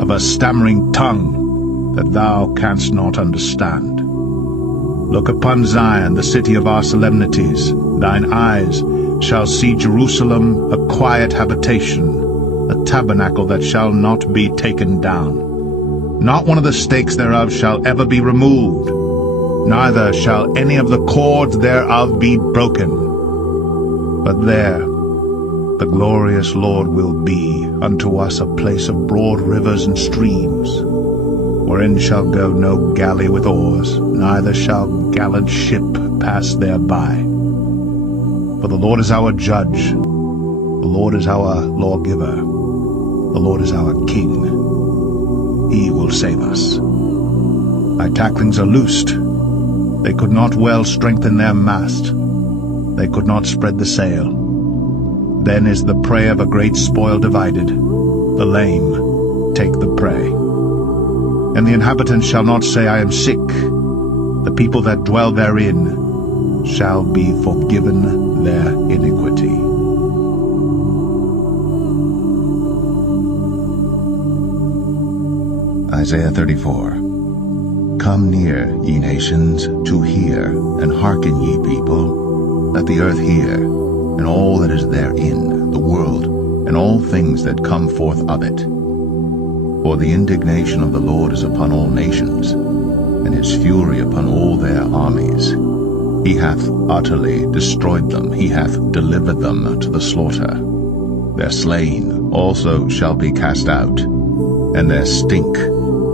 of a stammering tongue that thou canst not understand. Look upon Zion, the city of our solemnities. Thine eyes shall see Jerusalem, a quiet habitation, a tabernacle that shall not be taken down. Not one of the stakes thereof shall ever be removed, neither shall any of the cords thereof be broken. But there the glorious Lord will be unto us a place of broad rivers and streams, wherein shall go no galley with oars, neither shall gallant ship pass thereby. For the Lord is our judge, the Lord is our lawgiver, the Lord is our king. He will save us. Thy tacklings are loosed. They could not well strengthen their mast. They could not spread the sail. Then is the prey of a great spoil divided. The lame take the prey. And the inhabitants shall not say, I am sick. The people that dwell therein shall be forgiven their iniquity. Isaiah 34. Come near, ye nations, to hear, and hearken, ye people. Let the earth hear, and all that is therein, the world, and all things that come forth of it. For the indignation of the Lord is upon all nations, and his fury upon all their armies. He hath utterly destroyed them, he hath delivered them to the slaughter. Their slain also shall be cast out, and their stink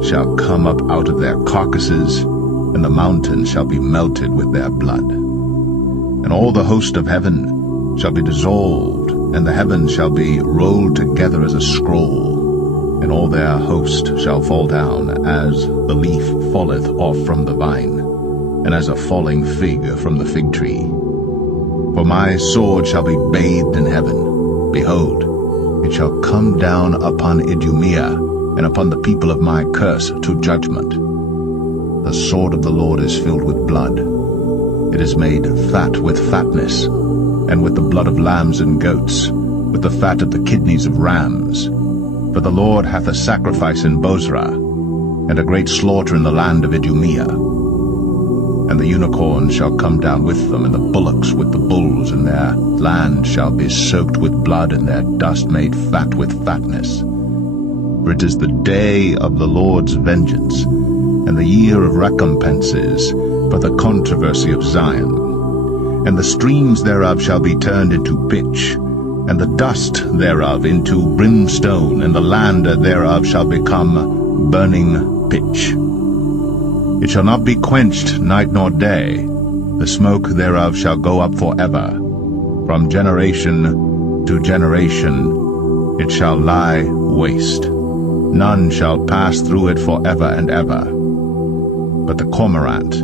shall come up out of their carcasses, and the mountains shall be melted with their blood. And all the host of heaven shall be dissolved, and the heavens shall be rolled together as a scroll, and all their host shall fall down, as the leaf falleth off from the vine, and as a falling fig from the fig tree. For my sword shall be bathed in heaven. Behold, it shall come down upon Idumea, and upon the people of my curse to judgment. The sword of the Lord is filled with blood. It is made fat with fatness, and with the blood of lambs and goats, with the fat of the kidneys of rams. For the Lord hath a sacrifice in Bozrah, and a great slaughter in the land of Idumea. And the unicorns shall come down with them, and the bullocks with the bulls, and their land shall be soaked with blood, and their dust made fat with fatness. For it is the day of the Lord's vengeance, and the year of recompenses for the controversy of Zion. And the streams thereof shall be turned into pitch, and the dust thereof into brimstone, and the land thereof shall become burning pitch. It shall not be quenched night nor day. The smoke thereof shall go up forever. From generation to generation it shall lie waste. None shall pass through it forever and ever. But the cormorant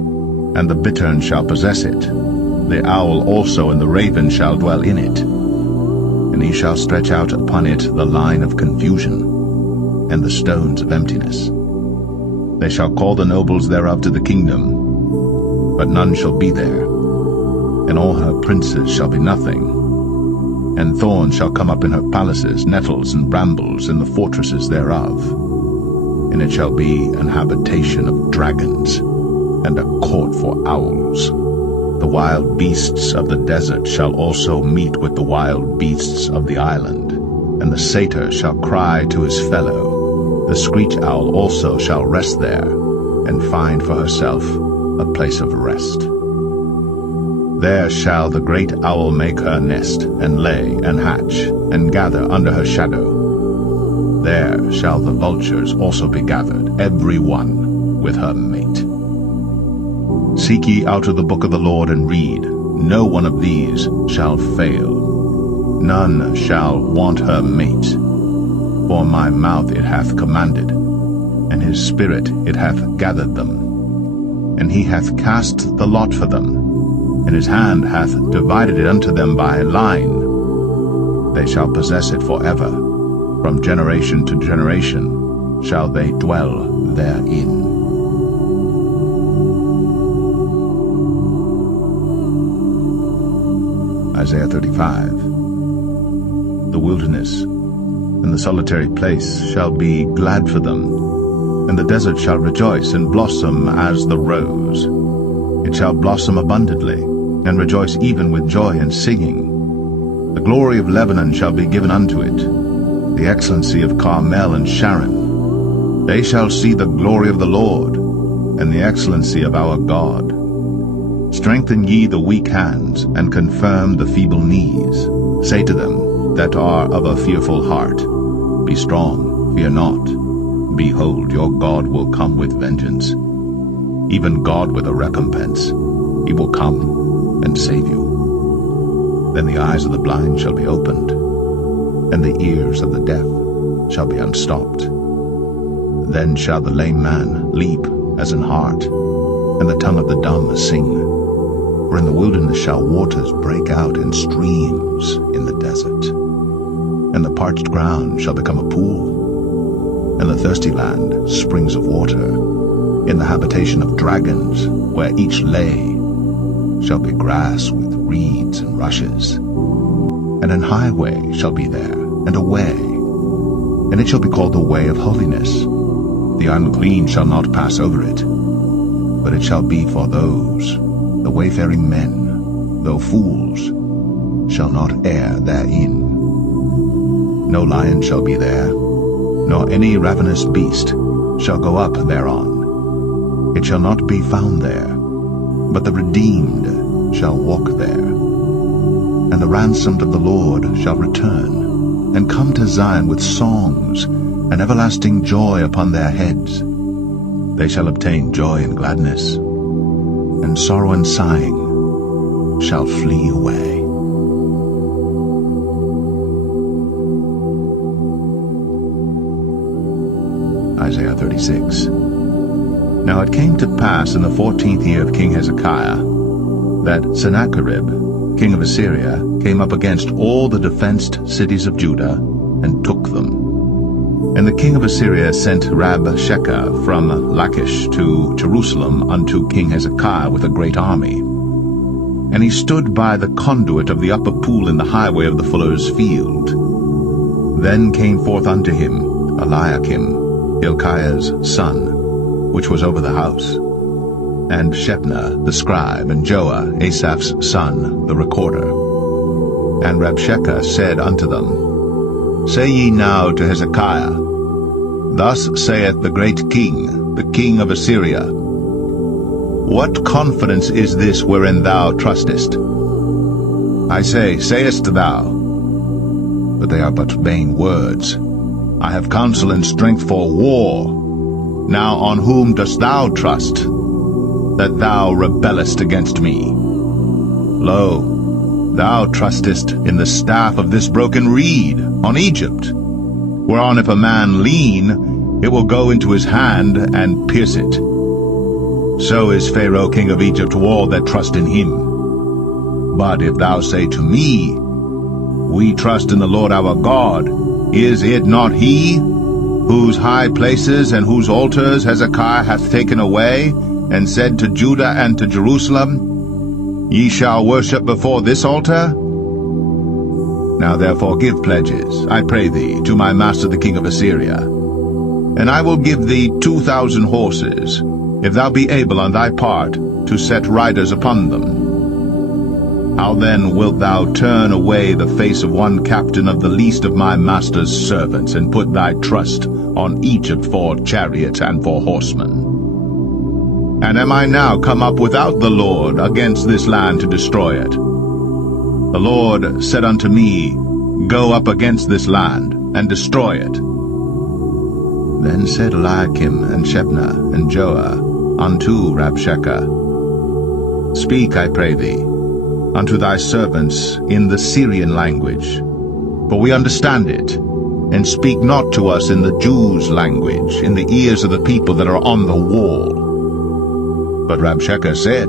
and the bittern shall possess it. The owl also and the raven shall dwell in it. And he shall stretch out upon it the line of confusion, and the stones of emptiness. They shall call the nobles thereof to the kingdom, but none shall be there. And all her princes shall be nothing. And thorns shall come up in her palaces, nettles and brambles in the fortresses thereof. And it shall be an habitation of dragons, and a court for owls. The wild beasts of the desert shall also meet with the wild beasts of the island, and the satyr shall cry to his fellow. The screech owl also shall rest there, and find for herself a place of rest. There shall the great owl make her nest, and lay, and hatch, and gather under her shadow. There shall the vultures also be gathered, every one with her mate. Seek ye out of the book of the Lord, and read. No one of these shall fail. None shall want her mate. For my mouth it hath commanded, and his spirit it hath gathered them. And he hath cast the lot for them, and his hand hath divided it unto them by line. They shall possess it forever. From generation to generation shall they dwell therein. Isaiah 35. The wilderness and the solitary place shall be glad for them, and the desert shall rejoice and blossom as the rose. It shall blossom abundantly, and rejoice even with joy and singing. The glory of Lebanon shall be given unto it, the excellency of Carmel and Sharon. They shall see the glory of the Lord, and the excellency of our God. Strengthen ye the weak hands, and confirm the feeble knees. Say to them that are of a fearful heart, Be strong, fear not. Behold, your God will come with vengeance, even God with a recompense. He will come and save you. Then the eyes of the blind shall be opened, and the ears of the deaf shall be unstopped. Then shall the lame man leap as an hart, and the tongue of the dumb sing. For in the wilderness shall waters break out in streams in the desert. And the parched ground shall become a pool, and the thirsty land springs of water. In the habitation of dragons, where each lay, shall be grass with reeds and rushes. And an highway shall be there, and a way, and it shall be called the way of holiness. The unclean shall not pass over it, but it shall be for those, the wayfaring men, though fools, shall not err therein. No lion shall be there, nor any ravenous beast shall go up thereon. It shall not be found there, but the redeemed shall walk there. And the ransomed of the Lord shall return, and come to Zion with songs, and everlasting joy upon their heads. They shall obtain joy and gladness, and sorrow and sighing shall flee away. Isaiah 36. Now it came to pass in the 14th year of King Hezekiah that Sennacherib, king of Assyria, came up against all the defenced cities of Judah and took them. And the king of Assyria sent Rabshakeh from Lachish to Jerusalem unto King Hezekiah with a great army. And he stood by the conduit of the upper pool in the highway of the fuller's field. Then came forth unto him Eliakim, Hilkiah's son, which was over the house, and Shebna the scribe, and Joah, Asaph's son, the recorder. And Rabshakeh said unto them, Say ye now to Hezekiah, Thus saith the great king, the king of Assyria, What confidence is this wherein thou trustest? I say, sayest thou, but they are but vain words. I have counsel and strength for war. Now on whom dost thou trust, that thou rebellest against me? Lo, thou trustest in the staff of this broken reed, on Egypt, whereon if a man lean, it will go into his hand and pierce it. So is Pharaoh king of Egypt to all that trust in him. But if thou say to me, We trust in the Lord our God, is it not he, whose high places and whose altars Hezekiah hath taken away, and said to Judah and to Jerusalem, Ye shall worship before this altar? Now therefore give pledges, I pray thee, to my master the king of Assyria. And I will give thee 2,000 horses, if thou be able on thy part to set riders upon them. How then wilt thou turn away the face of one captain of the least of my master's servants, and put thy trust on Egypt for chariots and for horsemen? And am I now come up without the Lord against this land to destroy it? The Lord said unto me, Go up against this land, and destroy it. Then said Eliakim and Shebna and Joah unto Rabshakeh, Speak, I pray thee, unto thy servants in the Syrian language, for we understand it, and speak not to us in the Jews' language, in the ears of the people that are on the wall. But Rabshakeh said,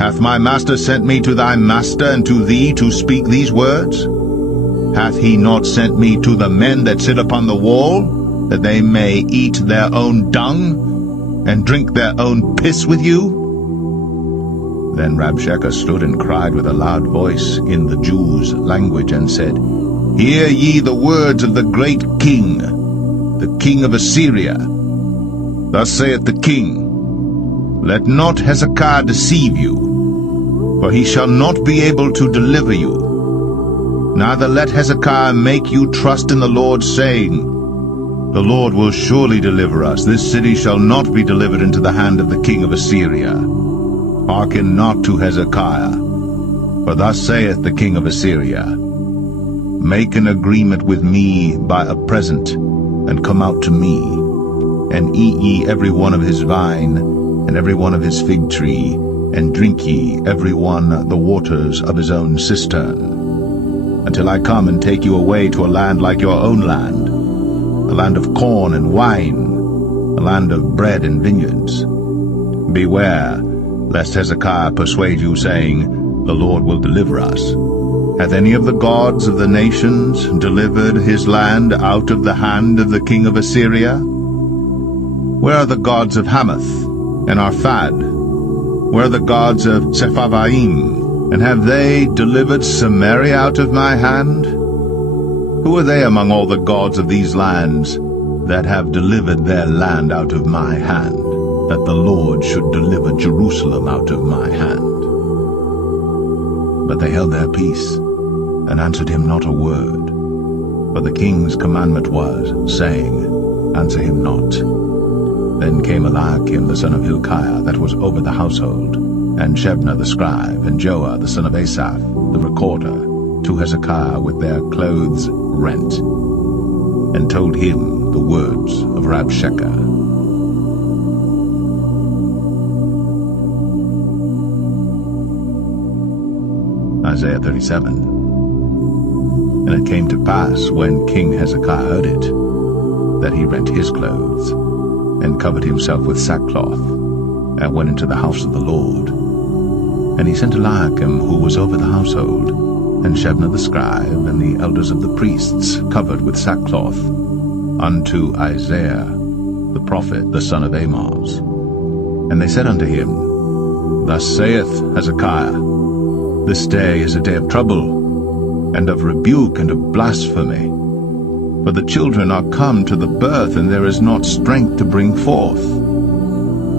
Hath my master sent me to thy master and to thee to speak these words? Hath he not sent me to the men that sit upon the wall, that they may eat their own dung, and drink their own piss with you? Then Rabshakeh stood and cried with a loud voice in the Jews' language, and said, Hear ye the words of the great king, the king of Assyria. Thus saith the king, Let not Hezekiah deceive you, for he shall not be able to deliver you. Neither let Hezekiah make you trust in the Lord, saying, The Lord will surely deliver us. This city shall not be delivered into the hand of the king of Assyria. Hearken not to Hezekiah, for thus saith the king of Assyria, Make an agreement with me by a present, and come out to me, and eat ye every one of his vine, and every one of his fig tree, and drink ye every one the waters of his own cistern, until I come and take you away to a land like your own land, a land of corn and wine, a land of bread and vineyards. Beware, lest Hezekiah persuade you, saying, The Lord will deliver us. Hath any of the gods of the nations delivered his land out of the hand of the king of Assyria? Where are the gods of Hamath and Arphad? Where are the gods of Sepharvaim? And have they delivered Samaria out of my hand? Who are they among all the gods of these lands that have delivered their land out of my hand, that the Lord should deliver Jerusalem out of my hand? But they held their peace, and answered him not a word. For the king's commandment was, saying, Answer him not. Then came Eliakim the son of Hilkiah, that was over the household, and Shebna the scribe, and Joah the son of Asaph, the recorder, to Hezekiah with their clothes rent, and told him the words of Rabshakeh. Isaiah 37. And it came to pass, when King Hezekiah heard it, that he rent his clothes, and covered himself with sackcloth, and went into the house of the Lord. And he sent Eliakim, who was over the household, and Shebna the scribe, and the elders of the priests, covered with sackcloth, unto Isaiah the prophet, the son of Amoz. And they said unto him, Thus saith Hezekiah, This day is a day of trouble, and of rebuke, and of blasphemy. For the children are come to the birth, and there is not strength to bring forth.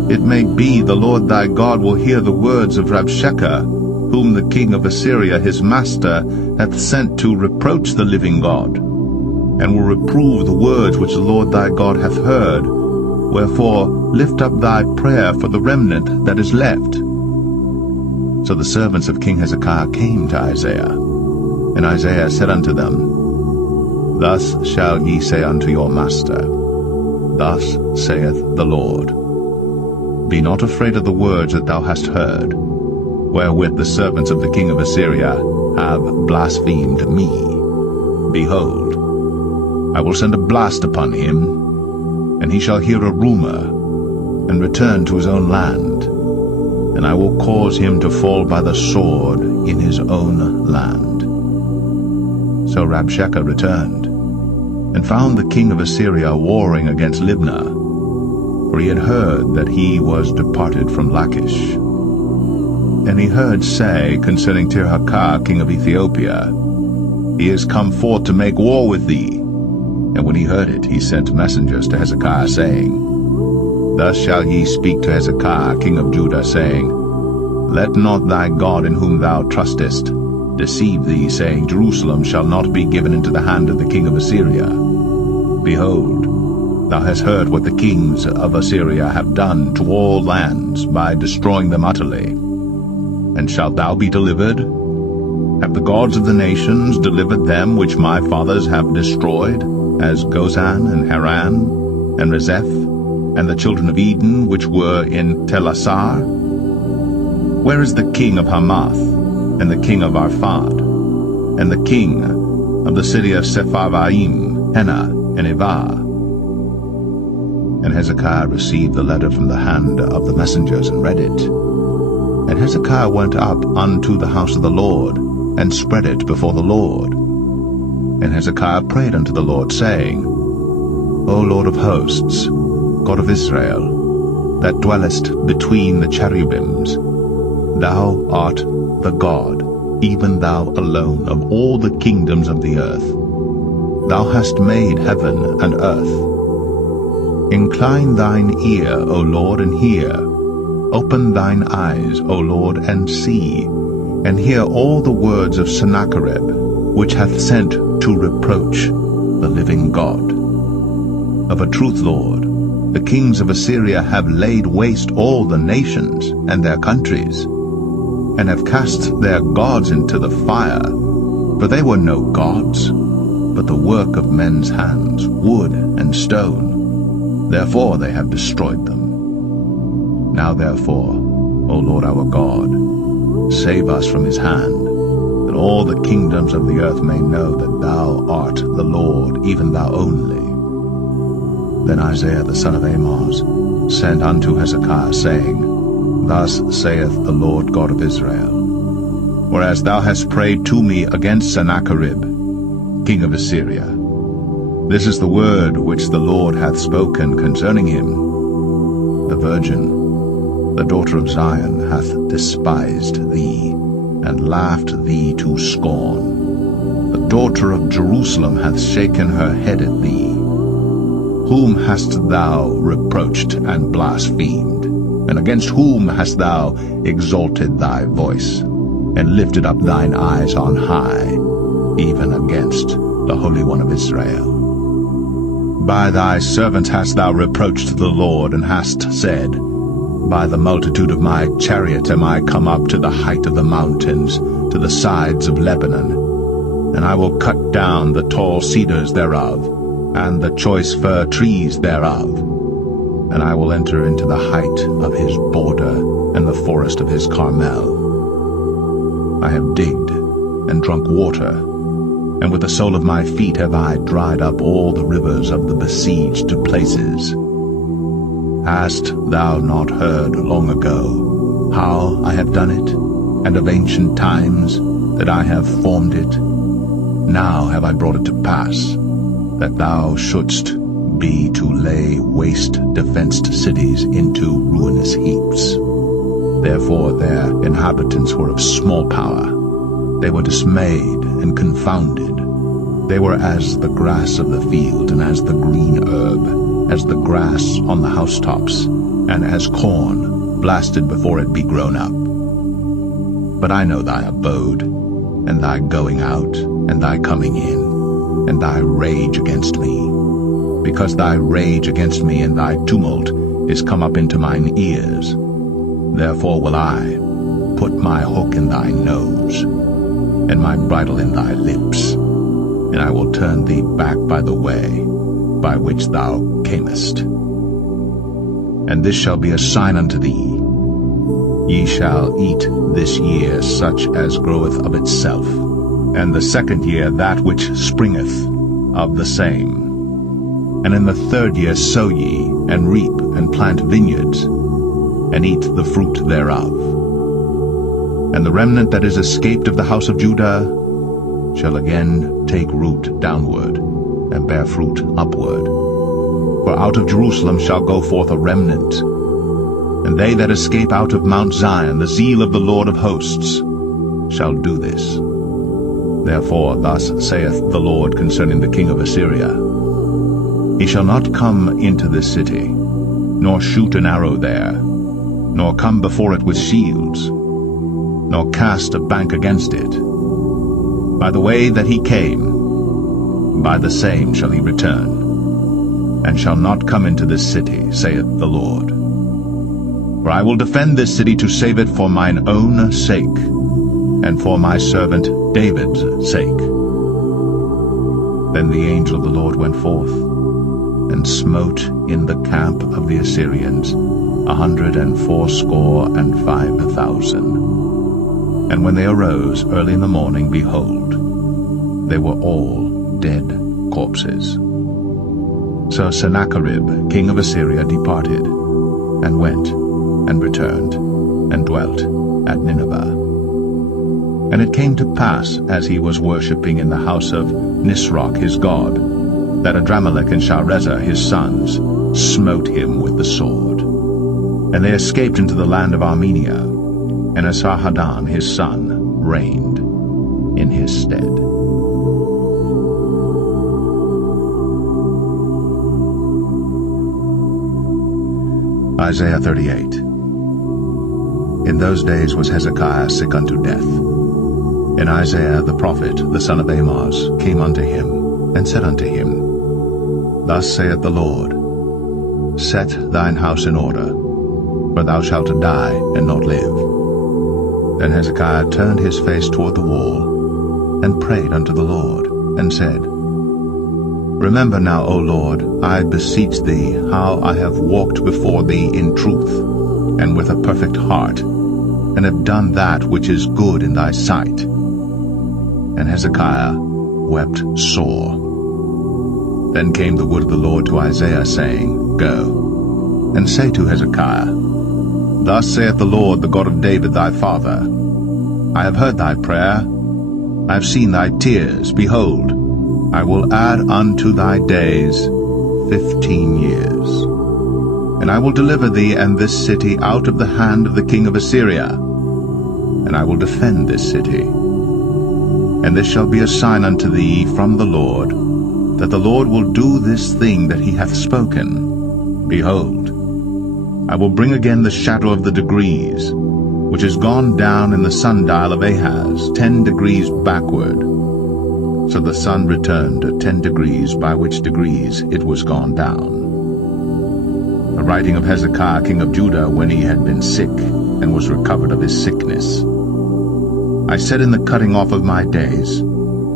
It may be the Lord thy God will hear the words of Rabshakeh, whom the king of Assyria his master hath sent to reproach the living God, and will reprove the words which the Lord thy God hath heard. Wherefore lift up thy prayer for the remnant that is left. So the servants of King Hezekiah came to Isaiah, and Isaiah said unto them, Thus shall ye say unto your master, Thus saith the Lord, Be not afraid of the words that thou hast heard, wherewith the servants of the king of Assyria have blasphemed me. Behold, I will send a blast upon him, and he shall hear a rumor, and return to his own land, and I will cause him to fall by the sword in his own land. So Rabshakeh returned, and found the king of Assyria warring against Libnah, for he had heard that he was departed from Lachish. And he heard say concerning Tirhakah king of Ethiopia, He is come forth to make war with thee. And when he heard it, he sent messengers to Hezekiah, saying, Thus shall ye speak to Hezekiah king of Judah, saying, Let not thy God in whom thou trustest deceive thee, saying, Jerusalem shall not be given into the hand of the king of Assyria. Behold, thou hast heard what the kings of Assyria have done to all lands by destroying them utterly. And shalt thou be delivered? Have the gods of the nations delivered them which my fathers have destroyed, as Gozan and Haran, and Rezeph, and the children of Eden which were in Telassar? Where is the king of Hamath, and the king of Arphad, and the king of the city of Sepharvaim, Hena, and Ivah? And Hezekiah received the letter from the hand of the messengers, and read it. And Hezekiah went up unto the house of the Lord, and spread it before the Lord. And Hezekiah prayed unto the Lord, saying, O Lord of hosts, God of Israel, that dwellest between the cherubims, thou art the God, even thou alone, of all the kingdoms of the earth. Thou hast made heaven and earth. Incline thine ear, O Lord, and hear. Open thine eyes, O Lord, and see, and hear all the words of Sennacherib, which hath sent to reproach the living God. Of a truth, Lord, the kings of Assyria have laid waste all the nations and their countries, and have cast their gods into the fire, for they were no gods, but the work of men's hands, wood and stone. Therefore they have destroyed them. Now therefore, O Lord our God, save us from his hand, that all the kingdoms of the earth may know that thou art the Lord, even thou only. Then Isaiah the son of Amoz sent unto Hezekiah, saying, Thus saith the Lord God of Israel, Whereas thou hast prayed to me against Sennacherib, king of Assyria, this is the word which the Lord hath spoken concerning him. The virgin, the daughter of Zion, hath despised thee, and laughed thee to scorn. The daughter of Jerusalem hath shaken her head at thee. Whom hast thou reproached and blasphemed? And against whom hast thou exalted thy voice, and lifted up thine eyes on high, even against the Holy One of Israel? By thy servants hast thou reproached the Lord, and hast said, By the multitude of my chariot am I come up to the height of the mountains, to the sides of Lebanon. And I will cut down the tall cedars thereof, and the choice fir trees thereof. And I will enter into the height of his border, and the forest of his Carmel. I have digged and drunk water, and with the sole of my feet have I dried up all the rivers of the besieged places. Hast thou not heard long ago how I have done it, and of ancient times that I have formed it? Now have I brought it to pass, that thou shouldst be to lay waste defenced cities into ruinous heaps. Therefore their inhabitants were of small power. They were dismayed and confounded. They were as the grass of the field, and as the green herb, as the grass on the housetops, and as corn blasted before it be grown up. But I know thy abode, and thy going out, and thy coming in, and thy rage against me. Because thy rage against me and thy tumult is come up into mine ears. Therefore will I put my hook in thy nose, and my bridle in thy lips, and I will turn thee back by the way by which thou camest. And this shall be a sign unto thee: ye shall eat this year such as groweth of itself, and the second year that which springeth of the same. And in the third year sow ye, and reap, and plant vineyards, and eat the fruit thereof. And the remnant that is escaped of the house of Judah shall again take root downward, and bear fruit upward. For out of Jerusalem shall go forth a remnant, and they that escape out of Mount Zion, the zeal of the Lord of hosts, shall do this. Therefore thus saith the Lord concerning the king of Assyria: He shall not come into this city, nor shoot an arrow there, nor come before it with shields, nor cast a bank against it. By the way that he came, by the same shall he return, and shall not come into this city, saith the Lord. For I will defend this city to save it for mine own sake, and for my servant David's sake. Then the angel of the Lord went forth, and smote in the camp of the Assyrians 185,000. And when they arose early in the morning, behold, they were all dead corpses. So Sennacherib king of Assyria departed, and went, and returned, and dwelt at Nineveh. And it came to pass, as he was worshipping in the house of Nisroch his god, that Adramelech and Sharezer his sons smote him with the sword. And they escaped into the land of Armenia, and Esarhaddon his son reigned in his stead. Isaiah 38. In those days was Hezekiah sick unto death. And Isaiah the prophet, the son of Amoz, came unto him, and said unto him, Thus saith the Lord, Set thine house in order, for thou shalt die and not live. Then Hezekiah turned his face toward the wall, and prayed unto the Lord, and said, Remember now, O Lord, I beseech thee, how I have walked before thee in truth, and with a perfect heart, and have done that which is good in thy sight. And Hezekiah wept sore. Then came the word of the Lord to Isaiah, saying, Go, and say to Hezekiah, Thus saith the Lord, the God of David thy father, I have heard thy prayer, I have seen thy tears. Behold, I will add unto thy days 15 years. And I will deliver thee and this city out of the hand of the king of Assyria, and I will defend this city. And this shall be a sign unto thee from the Lord, that the Lord will do this thing that he hath spoken. Behold, I will bring again the shadow of the degrees, which is gone down in the sundial of Ahaz 10 degrees backward. So the sun returned 10 degrees, by which degrees it was gone down. The writing of Hezekiah king of Judah, when he had been sick, and was recovered of his sickness. I said in the cutting off of my days,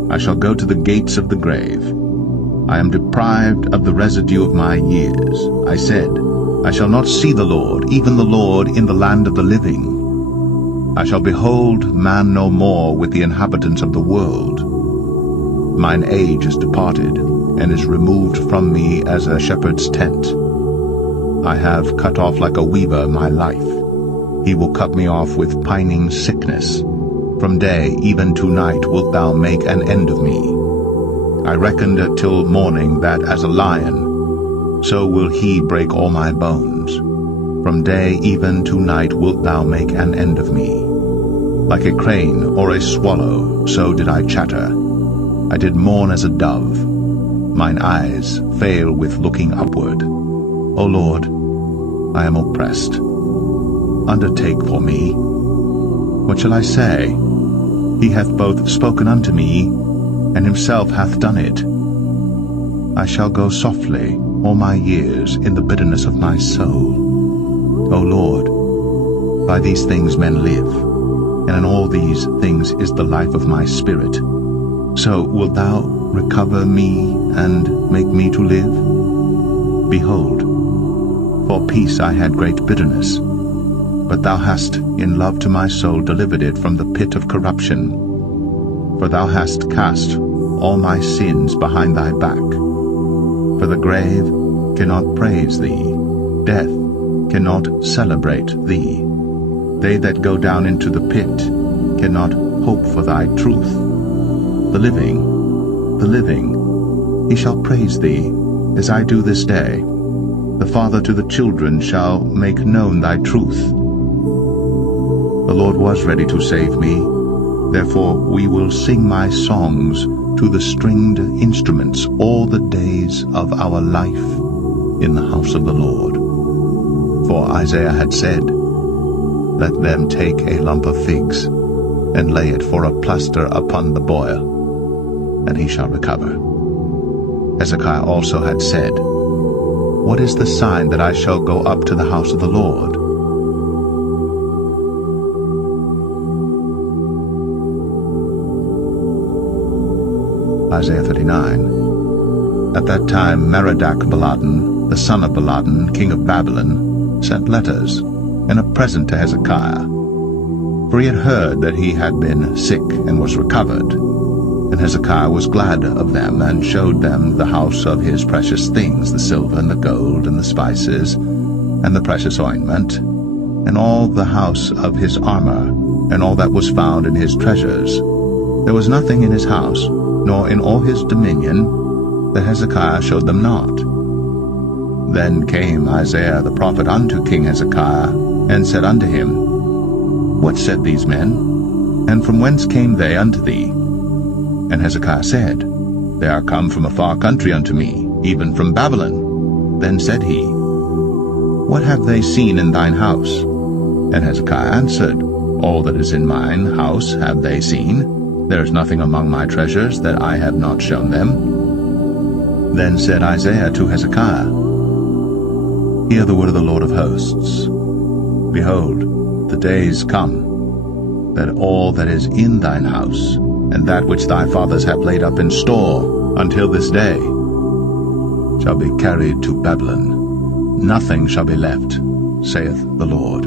I shall go to the gates of the grave. I am deprived of the residue of my years. I said, I shall not see the Lord, even the Lord, in the land of the living. I shall behold man no more with the inhabitants of the world. Mine age is departed, and is removed from me as a shepherd's tent. I have cut off like a weaver my life. He will cut me off with pining sickness. From day even to night wilt thou make an end of me. I reckoned till morning that as a lion, so will he break all my bones. From day even to night wilt thou make an end of me. Like a crane or a swallow, so did I chatter. I did mourn as a dove. Mine eyes fail with looking upward. O Lord, I am oppressed. Undertake for me. What shall I say? He hath both spoken unto me, and himself hath done it. I shall go softly all my years in the bitterness of my soul. O Lord, by these things men live, and in all these things is the life of my spirit. So wilt thou recover me and make me to live? Behold, for peace I had great bitterness, but thou hast in love to my soul delivered it from the pit of corruption. For thou hast cast all my sins behind thy back. For the grave cannot praise thee, death cannot celebrate thee. They that go down into the pit cannot hope for thy truth. The living, he shall praise thee, as I do this day. The father to the children shall make known thy truth. The Lord was ready to save me, therefore we will sing my songs to the stringed instruments all the days of our life in the house of the Lord. For Isaiah had said, Let them take a lump of figs, and lay it for a plaster upon the boil, and he shall recover. Hezekiah also had said, What is the sign that I shall go up to the house of the Lord? Isaiah 39. At that time Merodach-Baladan, the son of Baladan, king of Babylon, sent letters and a present to Hezekiah. For he had heard that he had been sick and was recovered. And Hezekiah was glad of them, and showed them the house of his precious things, the silver and the gold and the spices, and the precious ointment, and all the house of his armor, and all that was found in his treasures. There was nothing in his house, nor in all his dominion, that Hezekiah showed them not. Then came Isaiah the prophet unto King Hezekiah, and said unto him, What said these men? And from whence came they unto thee? And Hezekiah said, They are come from a far country unto me, even from Babylon. Then said he, What have they seen in thine house? And Hezekiah answered, All that is in mine house have they seen. There is nothing among my treasures that I have not shown them. Then said Isaiah to Hezekiah, Hear the word of the Lord of hosts. Behold, the days come, that all that is in thine house, and that which thy fathers have laid up in store until this day, shall be carried to Babylon. Nothing shall be left, saith the Lord.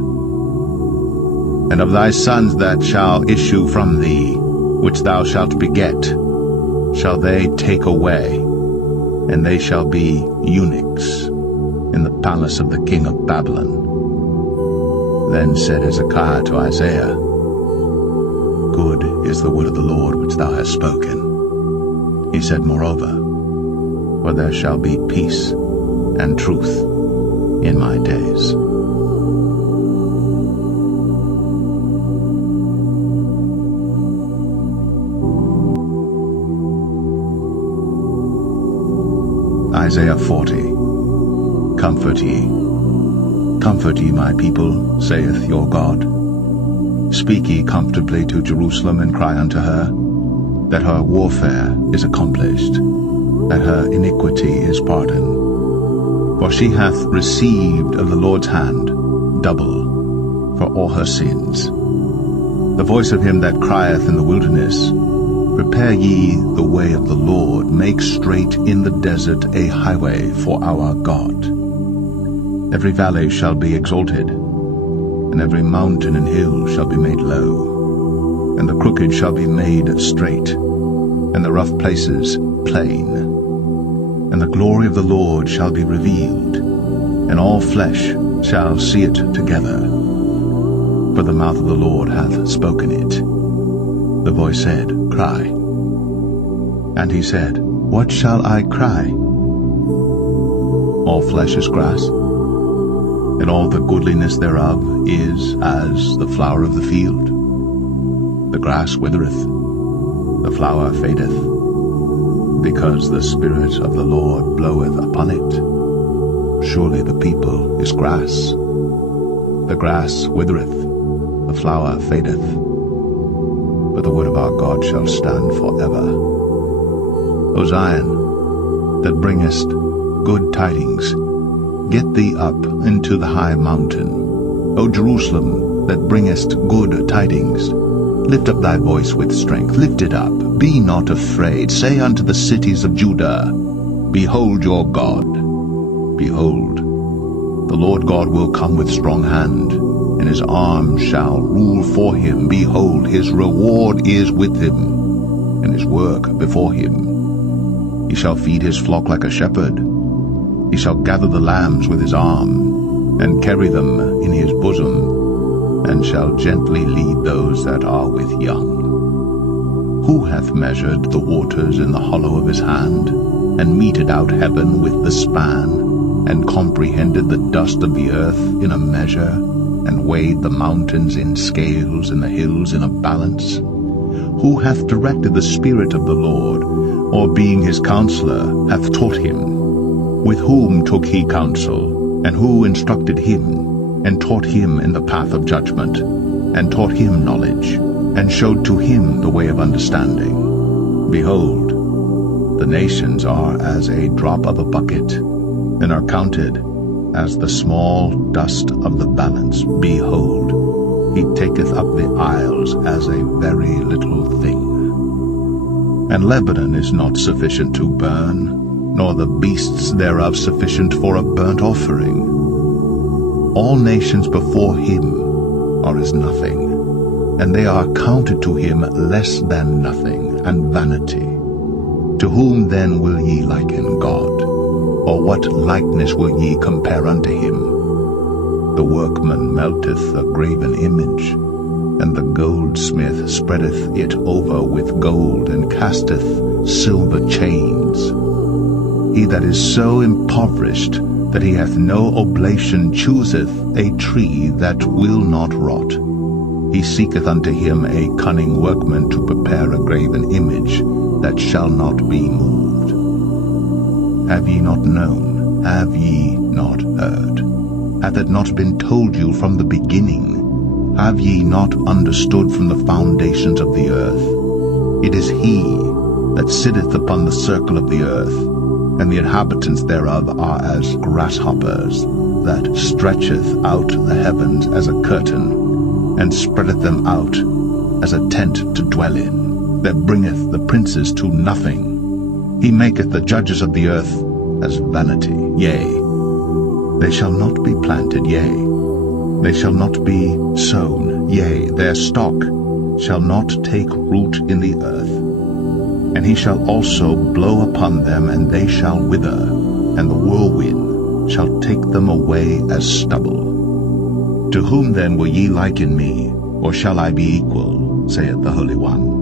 And of thy sons that shall issue from thee, which thou shalt beget, shall they take away, and they shall be eunuchs in the palace of the king of Babylon. Then said Hezekiah to Isaiah, Good is the word of the Lord which thou hast spoken. He said moreover, For there shall be peace and truth in my days. Isaiah 40. Comfort ye, my people, saith your God. Speak ye comfortably to Jerusalem, and cry unto her, that her warfare is accomplished, that her iniquity is pardoned. For she hath received of the Lord's hand double for all her sins. The voice of him that crieth in the wilderness, Prepare ye the way of the Lord, make straight in the desert a highway for our God. Every valley shall be exalted, and every mountain and hill shall be made low, and the crooked shall be made straight, and the rough places plain. And the glory of the Lord shall be revealed, and all flesh shall see it together. For the mouth of the Lord hath spoken it. The voice said, Cry. And he said, What shall I cry? All flesh is grass, and all the goodliness thereof is as the flower of the field. The grass withereth, the flower fadeth, because the Spirit of the Lord bloweth upon it. Surely the people is grass. The grass withereth, the flower fadeth, but the word of our God shall stand forever. O Zion, that bringest good tidings, get thee up into the high mountain. O Jerusalem, that bringest good tidings, lift up thy voice with strength, lift it up, be not afraid. Say unto the cities of Judah, Behold your God. Behold, the Lord God will come with strong hand, and his arm shall rule for him. Behold, his reward is with him, and his work before him. He shall feed his flock like a shepherd. He shall gather the lambs with his arm, and carry them in his bosom, and shall gently lead those that are with young. Who hath measured the waters in the hollow of his hand, and meted out heaven with the span, and comprehended the dust of the earth in a measure, and weighed the mountains in scales, and the hills in a balance? Who hath directed the Spirit of the Lord, or being his counselor, hath taught him? With whom took he counsel, and who instructed him, and taught him in the path of judgment, and taught him knowledge, and showed to him the way of understanding? Behold, the nations are as a drop of a bucket, and are counted as the small dust of the balance. Behold, he taketh up the isles as a very little thing. And Lebanon is not sufficient to burn, nor the beasts thereof sufficient for a burnt offering. All nations before him are as nothing, and they are counted to him less than nothing, and vanity. To whom then will ye liken God? Or what likeness will ye compare unto him? The workman melteth a graven image, and the goldsmith spreadeth it over with gold, and casteth silver chains. He that is so impoverished that he hath no oblation chooseth a tree that will not rot. He seeketh unto him a cunning workman to prepare a graven image that shall not be moved. Have ye not known? Have ye not heard? Hath it not been told you from the beginning? Have ye not understood from the foundations of the earth? It is he that sitteth upon the circle of the earth, and the inhabitants thereof are as grasshoppers, that stretcheth out the heavens as a curtain, and spreadeth them out as a tent to dwell in, that bringeth the princes to nothing. He maketh the judges of the earth as vanity. Yea, they shall not be planted, yea, they shall not be sown, yea, their stock shall not take root in the earth. And he shall also blow upon them, and they shall wither, and the whirlwind shall take them away as stubble. To whom then will ye liken me, or shall I be equal, saith the Holy One?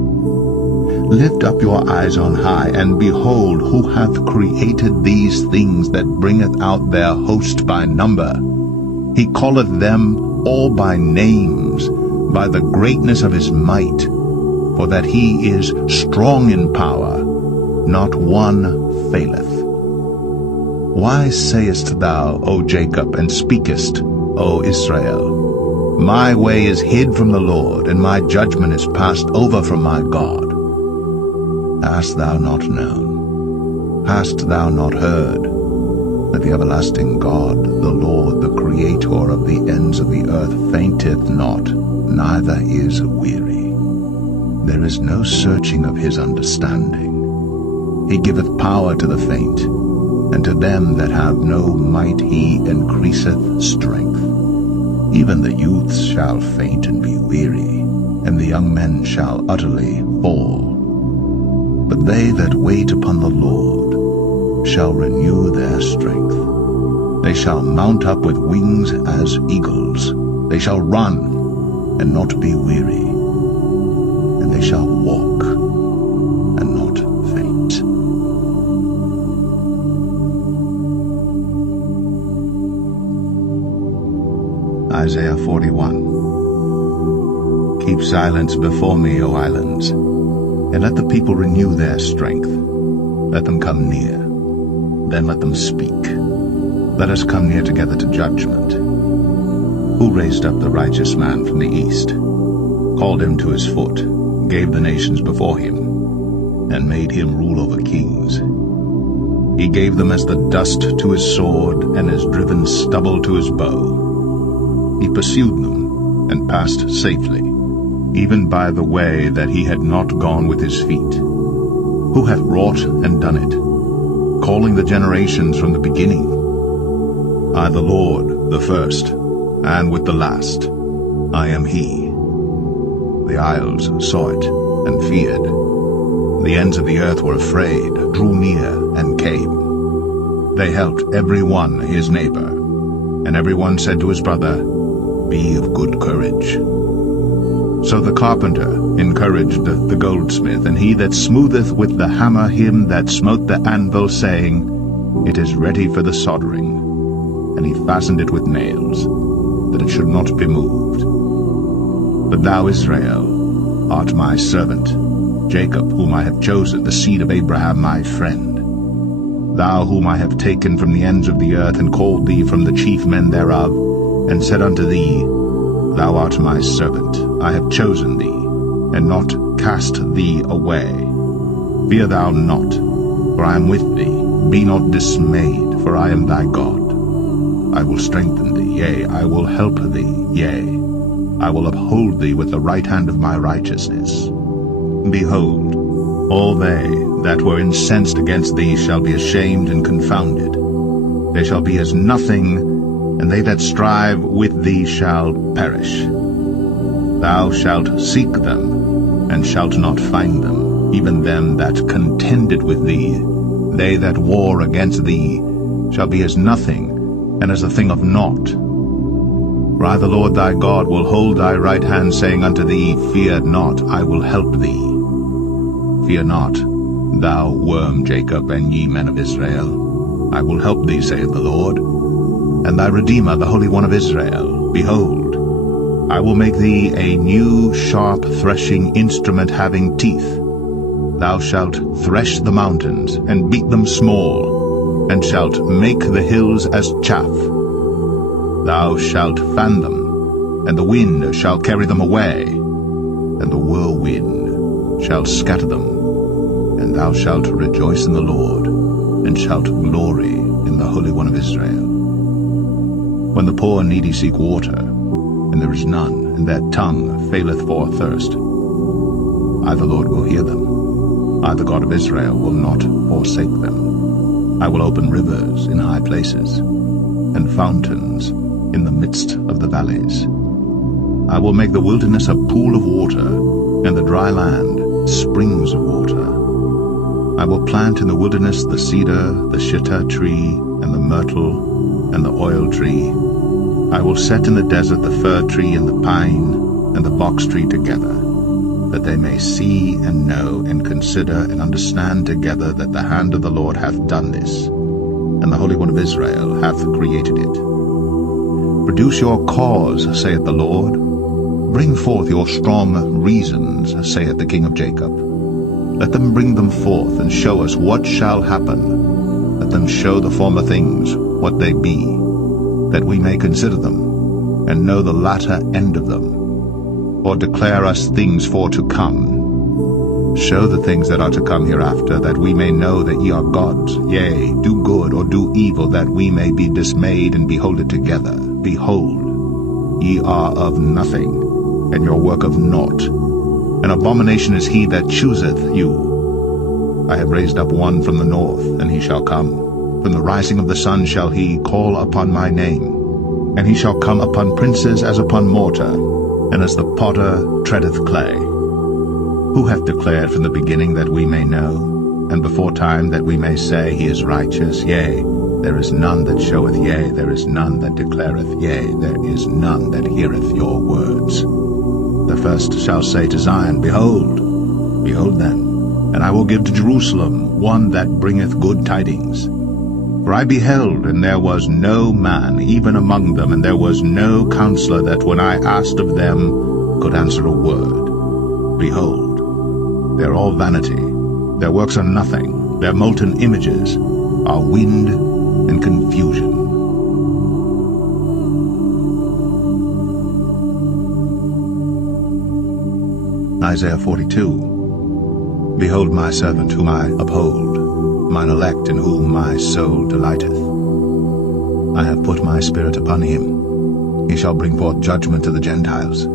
Lift up your eyes on high, and behold, who hath created these things that bringeth out their host by number? He calleth them all by names, by the greatness of his might, for that he is strong in power, not one faileth. Why sayest thou, O Jacob, and speakest, O Israel, My way is hid from the Lord, and my judgment is passed over from my God? Hast thou not known? Hast thou not heard that the everlasting God, the Lord, the Creator of the ends of the earth, fainteth not, neither is weary? There is no searching of his understanding. He giveth power to the faint, and to them that have no might he increaseth strength. Even the youths shall faint and be weary, and the young men shall utterly fall. But They that wait upon the Lord shall renew their strength. They shall mount up with wings as eagles. They shall run and not be weary, and they shall walk and not faint. Isaiah 41. Keep silence before me, O islands, and let the people renew their strength. Let them come near, then let them speak. Let us come near together to judgment. Who raised up the righteous man from the east, called him to his foot, gave the nations before him, and made him rule over kings? He gave them as the dust to his sword, and as driven stubble to his bow. He pursued them, and passed safely, even by the way that he had not gone with his feet. Who hath wrought and done it, calling the generations from the beginning? I, the Lord, the first, and with the last, I am he. The isles saw it, and feared. The ends of the earth were afraid, drew near, and came. They helped every one his neighbor, and every one said to his brother, Be of good courage. So the carpenter encouraged the goldsmith, and he that smootheth with the hammer him that smote the anvil, saying, It is ready for the soldering. And he fastened it with nails, that it should not be moved. But thou, Israel, art my servant, Jacob, whom I have chosen, the seed of Abraham my friend. Thou whom I have taken from the ends of the earth, and called thee from the chief men thereof, and said unto thee, Thou art my servant, I have chosen thee, and not cast thee away. Fear thou not, for I am with thee. Be not dismayed, for I am thy God. I will strengthen thee, yea, I will help thee, yea, I will uphold thee with the right hand of my righteousness. Behold, all they that were incensed against thee shall be ashamed and confounded. They shall be as nothing, and they that strive with thee shall perish. Thou shalt seek them, and shalt not find them, even them that contended with thee. They that war against thee shall be as nothing, and as a thing of naught. For I, the Lord thy God, will hold thy right hand, saying unto thee, Fear not, I will help thee. Fear not, thou worm Jacob, and ye men of Israel. I will help thee, saith the Lord, and thy Redeemer, the Holy One of Israel. Behold, I will make thee a new sharp threshing instrument having teeth. Thou shalt thresh the mountains, and beat them small, and shalt make the hills as chaff. Thou shalt fan them, and the wind shall carry them away, and the whirlwind shall scatter them. And thou shalt rejoice in the Lord, and shalt glory in the Holy One of Israel. When the poor and needy seek water, and there is none, and their tongue faileth for thirst, I, the Lord, will hear them. I, the God of Israel, will not forsake them. I will open rivers in high places, and fountains in the midst of the valleys. I will make the wilderness a pool of water, and the dry land springs of water. I will plant in the wilderness the cedar, the shittah tree, and the myrtle, and the oil tree. I will set in the desert the fir tree and the pine, and the box tree together, that they may see and know and consider and understand together that the hand of the Lord hath done this, and the Holy One of Israel hath created it. Produce your cause, saith the Lord. Bring forth your strong reasons, saith the King of Jacob. Let them bring them forth, and show us what shall happen. Let them show the former things what they be, that we may consider them, and know the latter end of them. Or declare us things for to come. Show the things that are to come hereafter, that we may know that ye are gods. Yea, do good or do evil, that we may be dismayed and behold it together. Behold, ye are of nothing, and your work of naught. An abomination is he that chooseth you. I have raised up one from the north, and he shall come. From the rising of the sun shall he call upon my name. And he shall come upon princes as upon mortar, and as the potter treadeth clay. Who hath declared from the beginning that we may know? and before time, that we may say, He is righteous. Yea, there is none that showeth, yea, there is none that declareth, yea, there is none that heareth your words. The first shall say to Zion, Behold, behold then, and I will give to Jerusalem one that bringeth good tidings. For I beheld, and there was no man even among them, and there was no counselor that when I asked of them could answer a word. Behold, they are all vanity, their works are nothing, their molten images are wind and confusion. Isaiah 42. Behold my servant whom I uphold, mine elect in whom my soul delighteth. I have put my spirit upon him. He shall bring forth judgment to the Gentiles.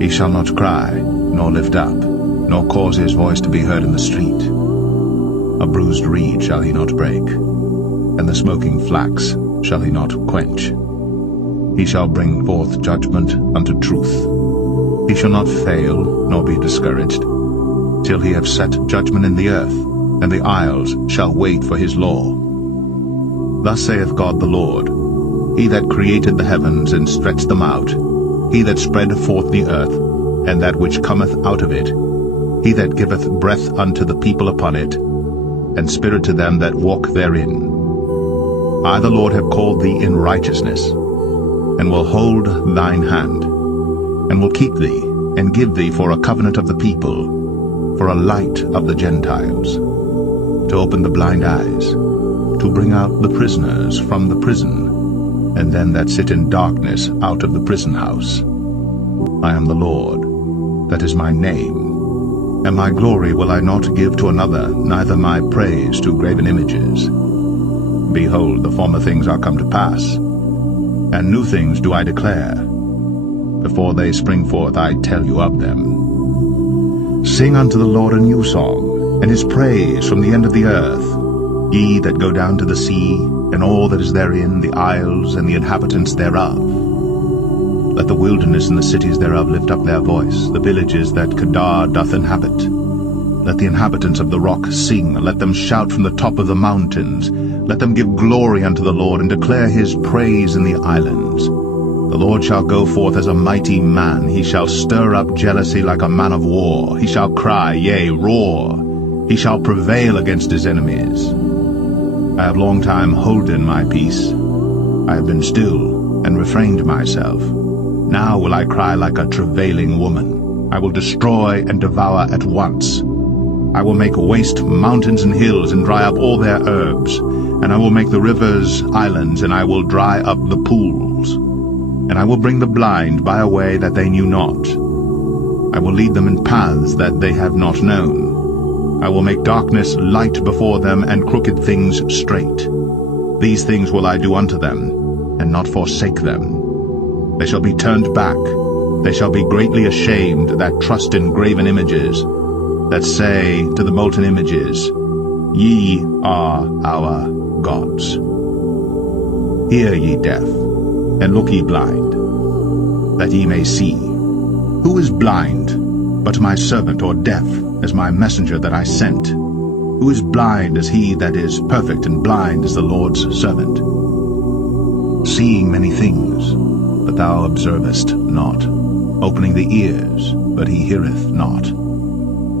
He shall not cry, nor lift up, nor cause his voice to be heard in the street. A bruised reed shall he not break, and the smoking flax shall he not quench. He shall bring forth judgment unto truth. He shall not fail, nor be discouraged, till he have set judgment in the earth, and the isles shall wait for his law. Thus saith God the Lord, He that created the heavens and stretched them out, He that spread forth the earth, and that which cometh out of it, He that giveth breath unto the people upon it, and spirit to them that walk therein. I the Lord have called thee in righteousness, and will hold thine hand, and will keep thee, and give thee for a covenant of the people, for a light of the Gentiles, to open the blind eyes, to bring out the prisoners from the prison, and them that sit in darkness out of the prison house. I am the Lord, that is my name, and my glory will I not give to another, neither my praise to graven images. Behold, the former things are come to pass, and new things do I declare. Before they spring forth I tell you of them. Sing unto the Lord a new song, and his praise from the end of the earth, ye that go down to the sea, and all that is therein, the isles and the inhabitants thereof. Let the wilderness and the cities thereof lift up their voice, the villages that Kedar doth inhabit. Let the inhabitants of the rock sing, let them shout from the top of the mountains. Let them give glory unto the Lord, and declare his praise in the islands. The Lord shall go forth as a mighty man. He shall stir up jealousy like a man of war. He shall cry, yea, roar. He shall prevail against his enemies. I have long time holden my peace. I have been still and refrained myself. Now will I cry like a travailing woman. I will destroy and devour at once. I will make waste mountains and hills, and dry up all their herbs. And I will make the rivers islands, and I will dry up the pools. And I will bring the blind by a way that they knew not. I will lead them in paths that they have not known. I will make darkness light before them, and crooked things straight. These things will I do unto them, and not forsake them. They shall be turned back. They shall be greatly ashamed that trust in graven images, that say to the molten images, Ye are our gods. Hear ye deaf, and look ye blind, that ye may see. Who is blind but my servant, or deaf as my messenger that I sent? Who is blind as he that is perfect, and blind as the Lord's servant? Seeing many things, but thou observest not. Opening the ears, but he heareth not.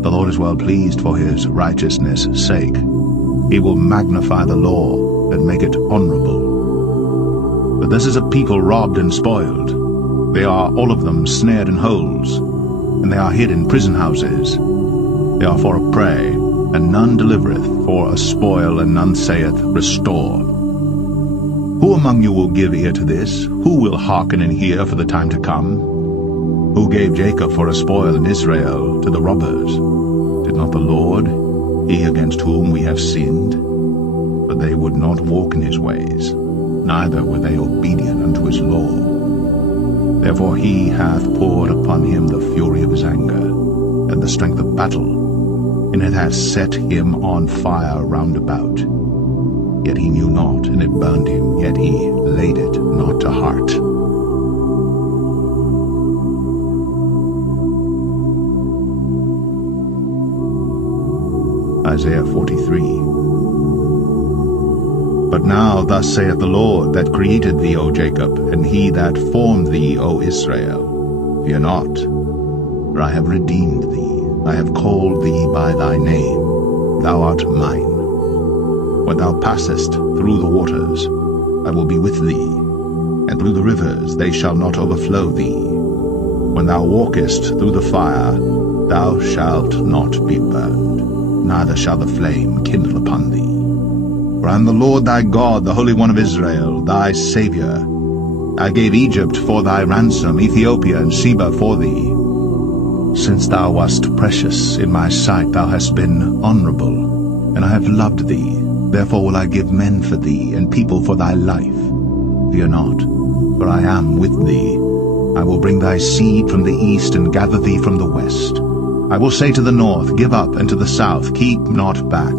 The Lord is well pleased for his righteousness' sake. He will magnify the law, and make it honorable. But this is a people robbed and spoiled. They are all of them snared in holes, and they are hid in prison houses. They are for a prey, and none delivereth, for a spoil, and none saith, Restore. Who among you will give ear to this? Who will hearken and hear for the time to come? Who gave Jacob for a spoil, and Israel to the robbers? Did not the Lord, he against whom we have sinned? For they would not walk in his ways, neither were they obedient unto his law. Therefore he hath poured upon him the fury of his anger, and the strength of battle, and it hath set him on fire round about. Yet he knew not, and it burned him, yet he laid it not to heart. Isaiah 43. But now thus saith the Lord that created thee, O Jacob, and he that formed thee, O Israel, fear not, for I have redeemed thee, I have called thee by thy name, thou art mine. When thou passest through the waters, I will be with thee, and through the rivers they shall not overflow thee. When thou walkest through the fire, thou shalt not be burned, neither shall the flame kindle upon thee. For I am the Lord thy God, the Holy One of Israel, thy Saviour. I gave Egypt for thy ransom, Ethiopia and Seba for thee. Since thou wast precious in my sight, thou hast been honourable, and I have loved thee. Therefore will I give men for thee, and people for thy life. Fear not, for I am with thee. I will bring thy seed from the east, and gather thee from the west. I will say to the north, Give up, and to the south, Keep not back.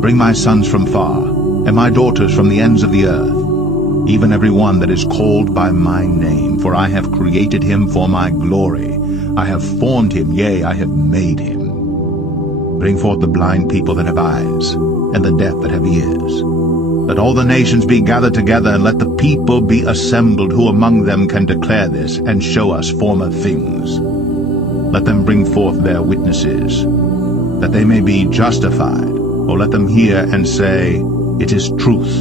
Bring my sons from far, and my daughters from the ends of the earth, even every one that is called by my name, for I have created him for my glory. I have formed him, yea, I have made him. Bring forth the blind people that have eyes, and the deaf that have ears. Let all the nations be gathered together, and let the people be assembled. Who among them can declare this, and show us former things? Let them bring forth their witnesses, that they may be justified. Or let them hear and say, It is truth.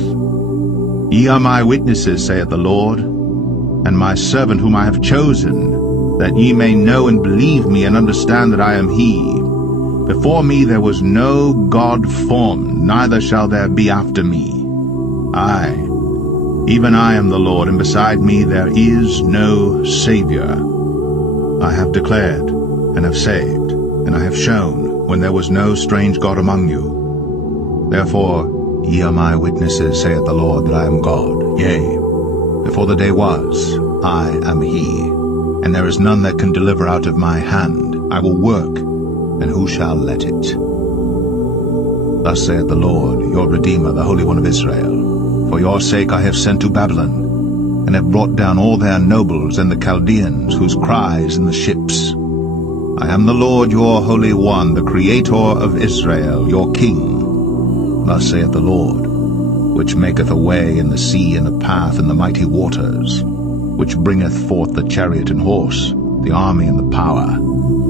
Ye are my witnesses, saith the Lord, and my servant whom I have chosen, that ye may know and believe me, and understand that I am he. Before me there was no God formed, neither shall there be after me. I, even I am the Lord, and beside me there is no Saviour. I have declared, and have saved, and I have shown, when there was no strange God among you. Therefore ye are my witnesses, saith the Lord, that I am God. Yea, before the day was, I am he, and there is none that can deliver out of my hand. I will work, and who shall let it? Thus saith the Lord, your Redeemer, the Holy One of Israel, For your sake I have sent to Babylon, and have brought down all their nobles and the Chaldeans, whose cry is in the ships. I am the Lord your Holy One, the Creator of Israel, your King. Thus saith the Lord, which maketh a way in the sea and a path in the mighty waters, which bringeth forth the chariot and horse, the army and the power.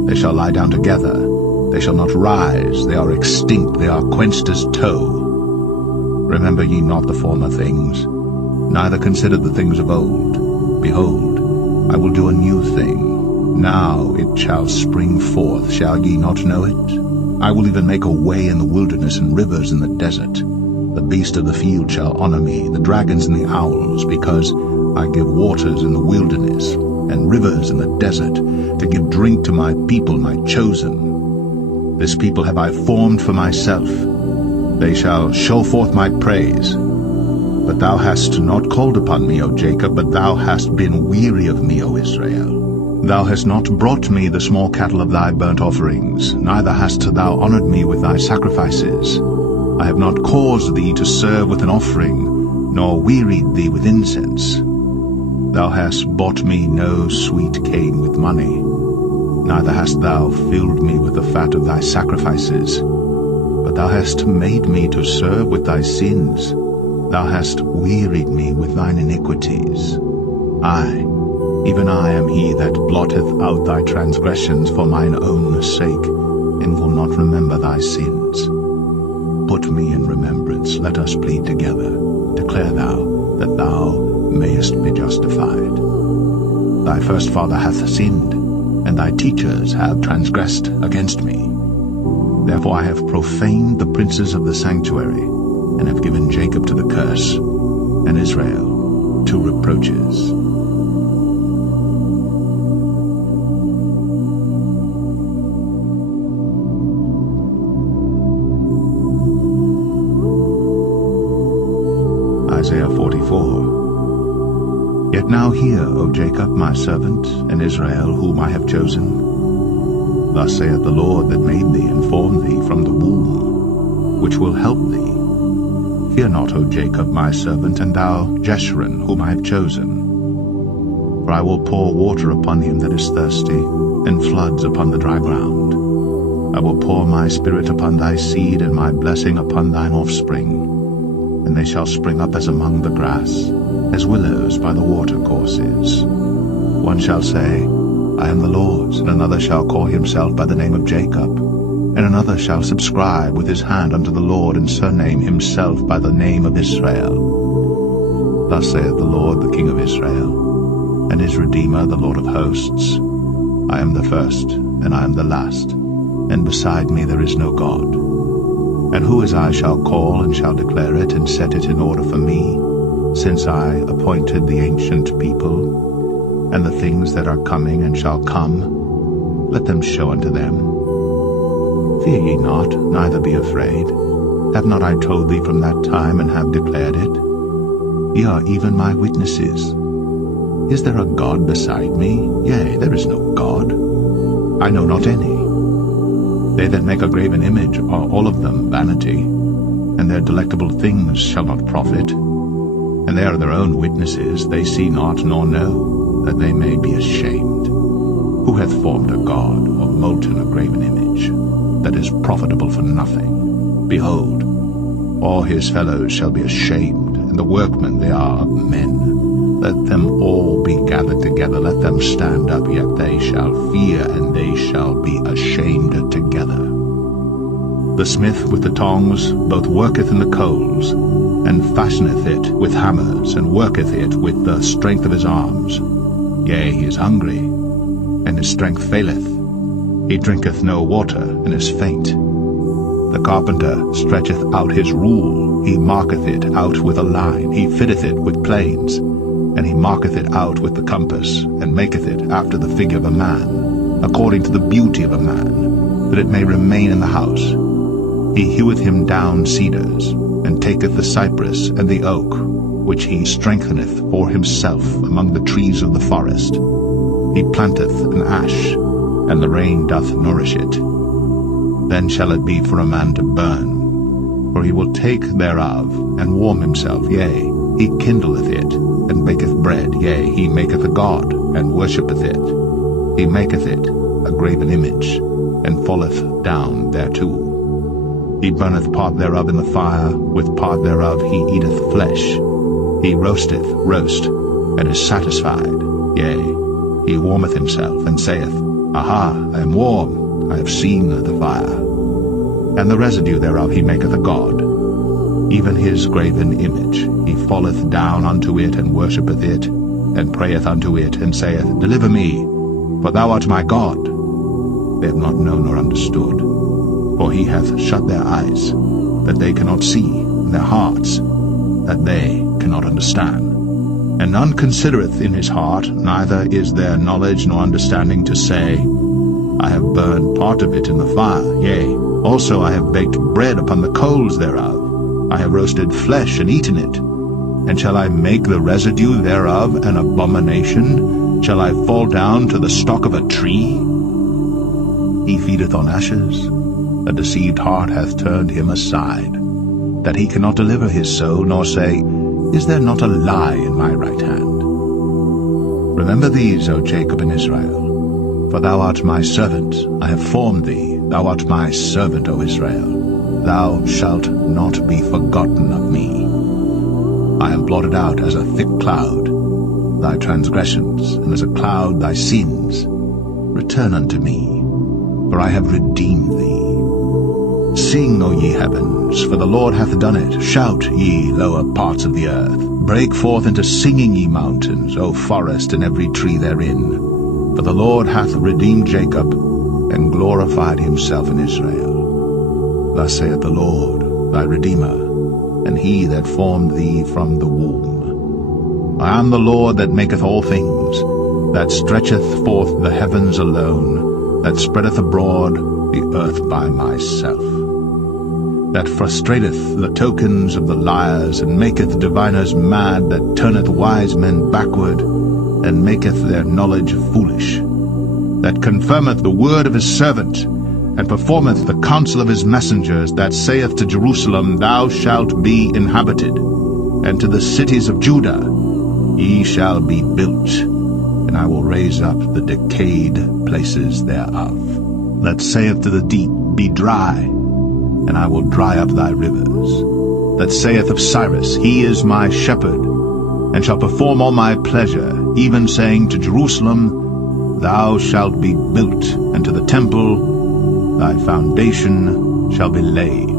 They shall lie down together, they shall not rise, they are extinct, they are quenched as tow. Remember ye not the former things, neither consider the things of old. Behold, I will do a new thing. Now it shall spring forth, shall ye not know it? I will even make a way in the wilderness and rivers in the desert. The beast of the field shall honor me, the dragons and the owls, because I give waters in the wilderness and rivers in the desert, to give drink to my people, my chosen. This people have I formed for myself. They shall show forth my praise. But thou hast not called upon me, O Jacob, but thou hast been weary of me, O Israel. Thou hast not brought me the small cattle of thy burnt offerings, neither hast thou honoured me with thy sacrifices. I have not caused thee to serve with an offering, nor wearied thee with incense. Thou hast bought me no sweet cane with money, neither hast thou filled me with the fat of thy sacrifices. But thou hast made me to serve with thy sins. Thou hast wearied me with thine iniquities. I, even I am he that blotteth out thy transgressions for mine own sake, and will not remember thy sins. Put me in remembrance, let us plead together. Declare thou, that thou mayest be justified. Thy first father hath sinned, and thy teachers have transgressed against me. Therefore I have profaned the princes of the sanctuary, and have given Jacob to the curse, and Israel to reproaches. Isaiah 44. Yet now hear, O Jacob, my servant, and Israel, whom I have chosen. Thus saith the Lord that made thee and formed thee from the womb, which will help thee. Fear not, O Jacob, my servant, and thou, Jeshurun, whom I have chosen. For I will pour water upon him that is thirsty, and floods upon the dry ground. I will pour my spirit upon thy seed, and my blessing upon thine offspring. And they shall spring up as among the grass, as willows by the watercourses. One shall say, I am the Lord's, and another shall call himself by the name of Jacob. And another shall subscribe with his hand unto the Lord, and surname himself by the name of Israel. Thus saith the Lord, the King of Israel, and his Redeemer, the Lord of hosts, I am the first, and I am the last, and beside me there is no God. And who as I shall call, and shall declare it, and set it in order for me, since I appointed the ancient people, and the things that are coming and shall come, let them show unto them. Fear ye not, neither be afraid. Have not I told thee from that time, and have declared it? Ye are even my witnesses. Is there a God beside me? Yea, there is no God. I know not any. They that make a graven image are all of them vanity, and their delectable things shall not profit. And they are their own witnesses, they see not nor know, that they may be ashamed. Who hath formed a god, or molten a graven image, that is profitable for nothing? Behold, all his fellows shall be ashamed, and the workmen they are of men. Let them all be gathered together, let them stand up, yet they shall fear, and they shall be ashamed together. The smith with the tongs both worketh in the coals, and fashioneth it with hammers, and worketh it with the strength of his arms. Yea, he is hungry, and his strength faileth. He drinketh no water, and is faint. The carpenter stretcheth out his rule, he marketh it out with a line, he fitteth it with planes, and he marketh it out with the compass, and maketh it after the figure of a man, according to the beauty of a man, that it may remain in the house. He heweth him down cedars, and taketh the cypress and the oak, which he strengtheneth for himself among the trees of the forest. He planteth an ash, and the rain doth nourish it. Then shall it be for a man to burn, for he will take thereof, and warm himself, yea, he kindleth it, and baketh bread, yea, he maketh a god, and worshippeth it. He maketh it a graven image, and falleth down thereto. He burneth part thereof in the fire, with part thereof he eateth flesh. He roasteth roast, and is satisfied, yea, he warmeth himself, and saith, Aha, I am warm, I have seen the fire. And the residue thereof he maketh a god, even his graven image. He falleth down unto it, and worshippeth it, and prayeth unto it, and saith, Deliver me, for thou art my God. They have not known nor understood, for he hath shut their eyes, that they cannot see, and their hearts, that they cannot understand. And none considereth in his heart, neither is there knowledge nor understanding to say, I have burned part of it in the fire, yea, also I have baked bread upon the coals thereof. I have roasted flesh and eaten it. And shall I make the residue thereof an abomination? Shall I fall down to the stalk of a tree? He feedeth on ashes. A deceived heart hath turned him aside, that he cannot deliver his soul, nor say, Is there not a lie in my right hand? Remember these, O Jacob and Israel, for thou art my servant, I have formed thee, thou art my servant, O Israel. Thou shalt not be forgotten of me. I have blotted out as a thick cloud thy transgressions, and as a cloud thy sins. Return unto me, for I have redeemed thee. Sing, O ye heavens, for the Lord hath done it. Shout, ye lower parts of the earth. Break forth into singing, ye mountains, O forest, and every tree therein. For the Lord hath redeemed Jacob, and glorified himself in Israel. Thus saith the Lord, thy Redeemer, and he that formed thee from the womb. I am the Lord that maketh all things, that stretcheth forth the heavens alone, that spreadeth abroad the earth by myself, that frustrateth the tokens of the liars, and maketh diviners mad, that turneth wise men backward, and maketh their knowledge foolish, that confirmeth the word of his servant, and performeth the counsel of his messengers, that saith to Jerusalem, Thou shalt be inhabited, and to the cities of Judah, Ye shall be built, and I will raise up the decayed places thereof. that saith to the deep, Be dry, and I will dry up thy rivers, that saith of Cyrus, He is my shepherd, and shall perform all my pleasure, even saying to Jerusalem, Thou shalt be built, and to the temple thy foundation shall be laid.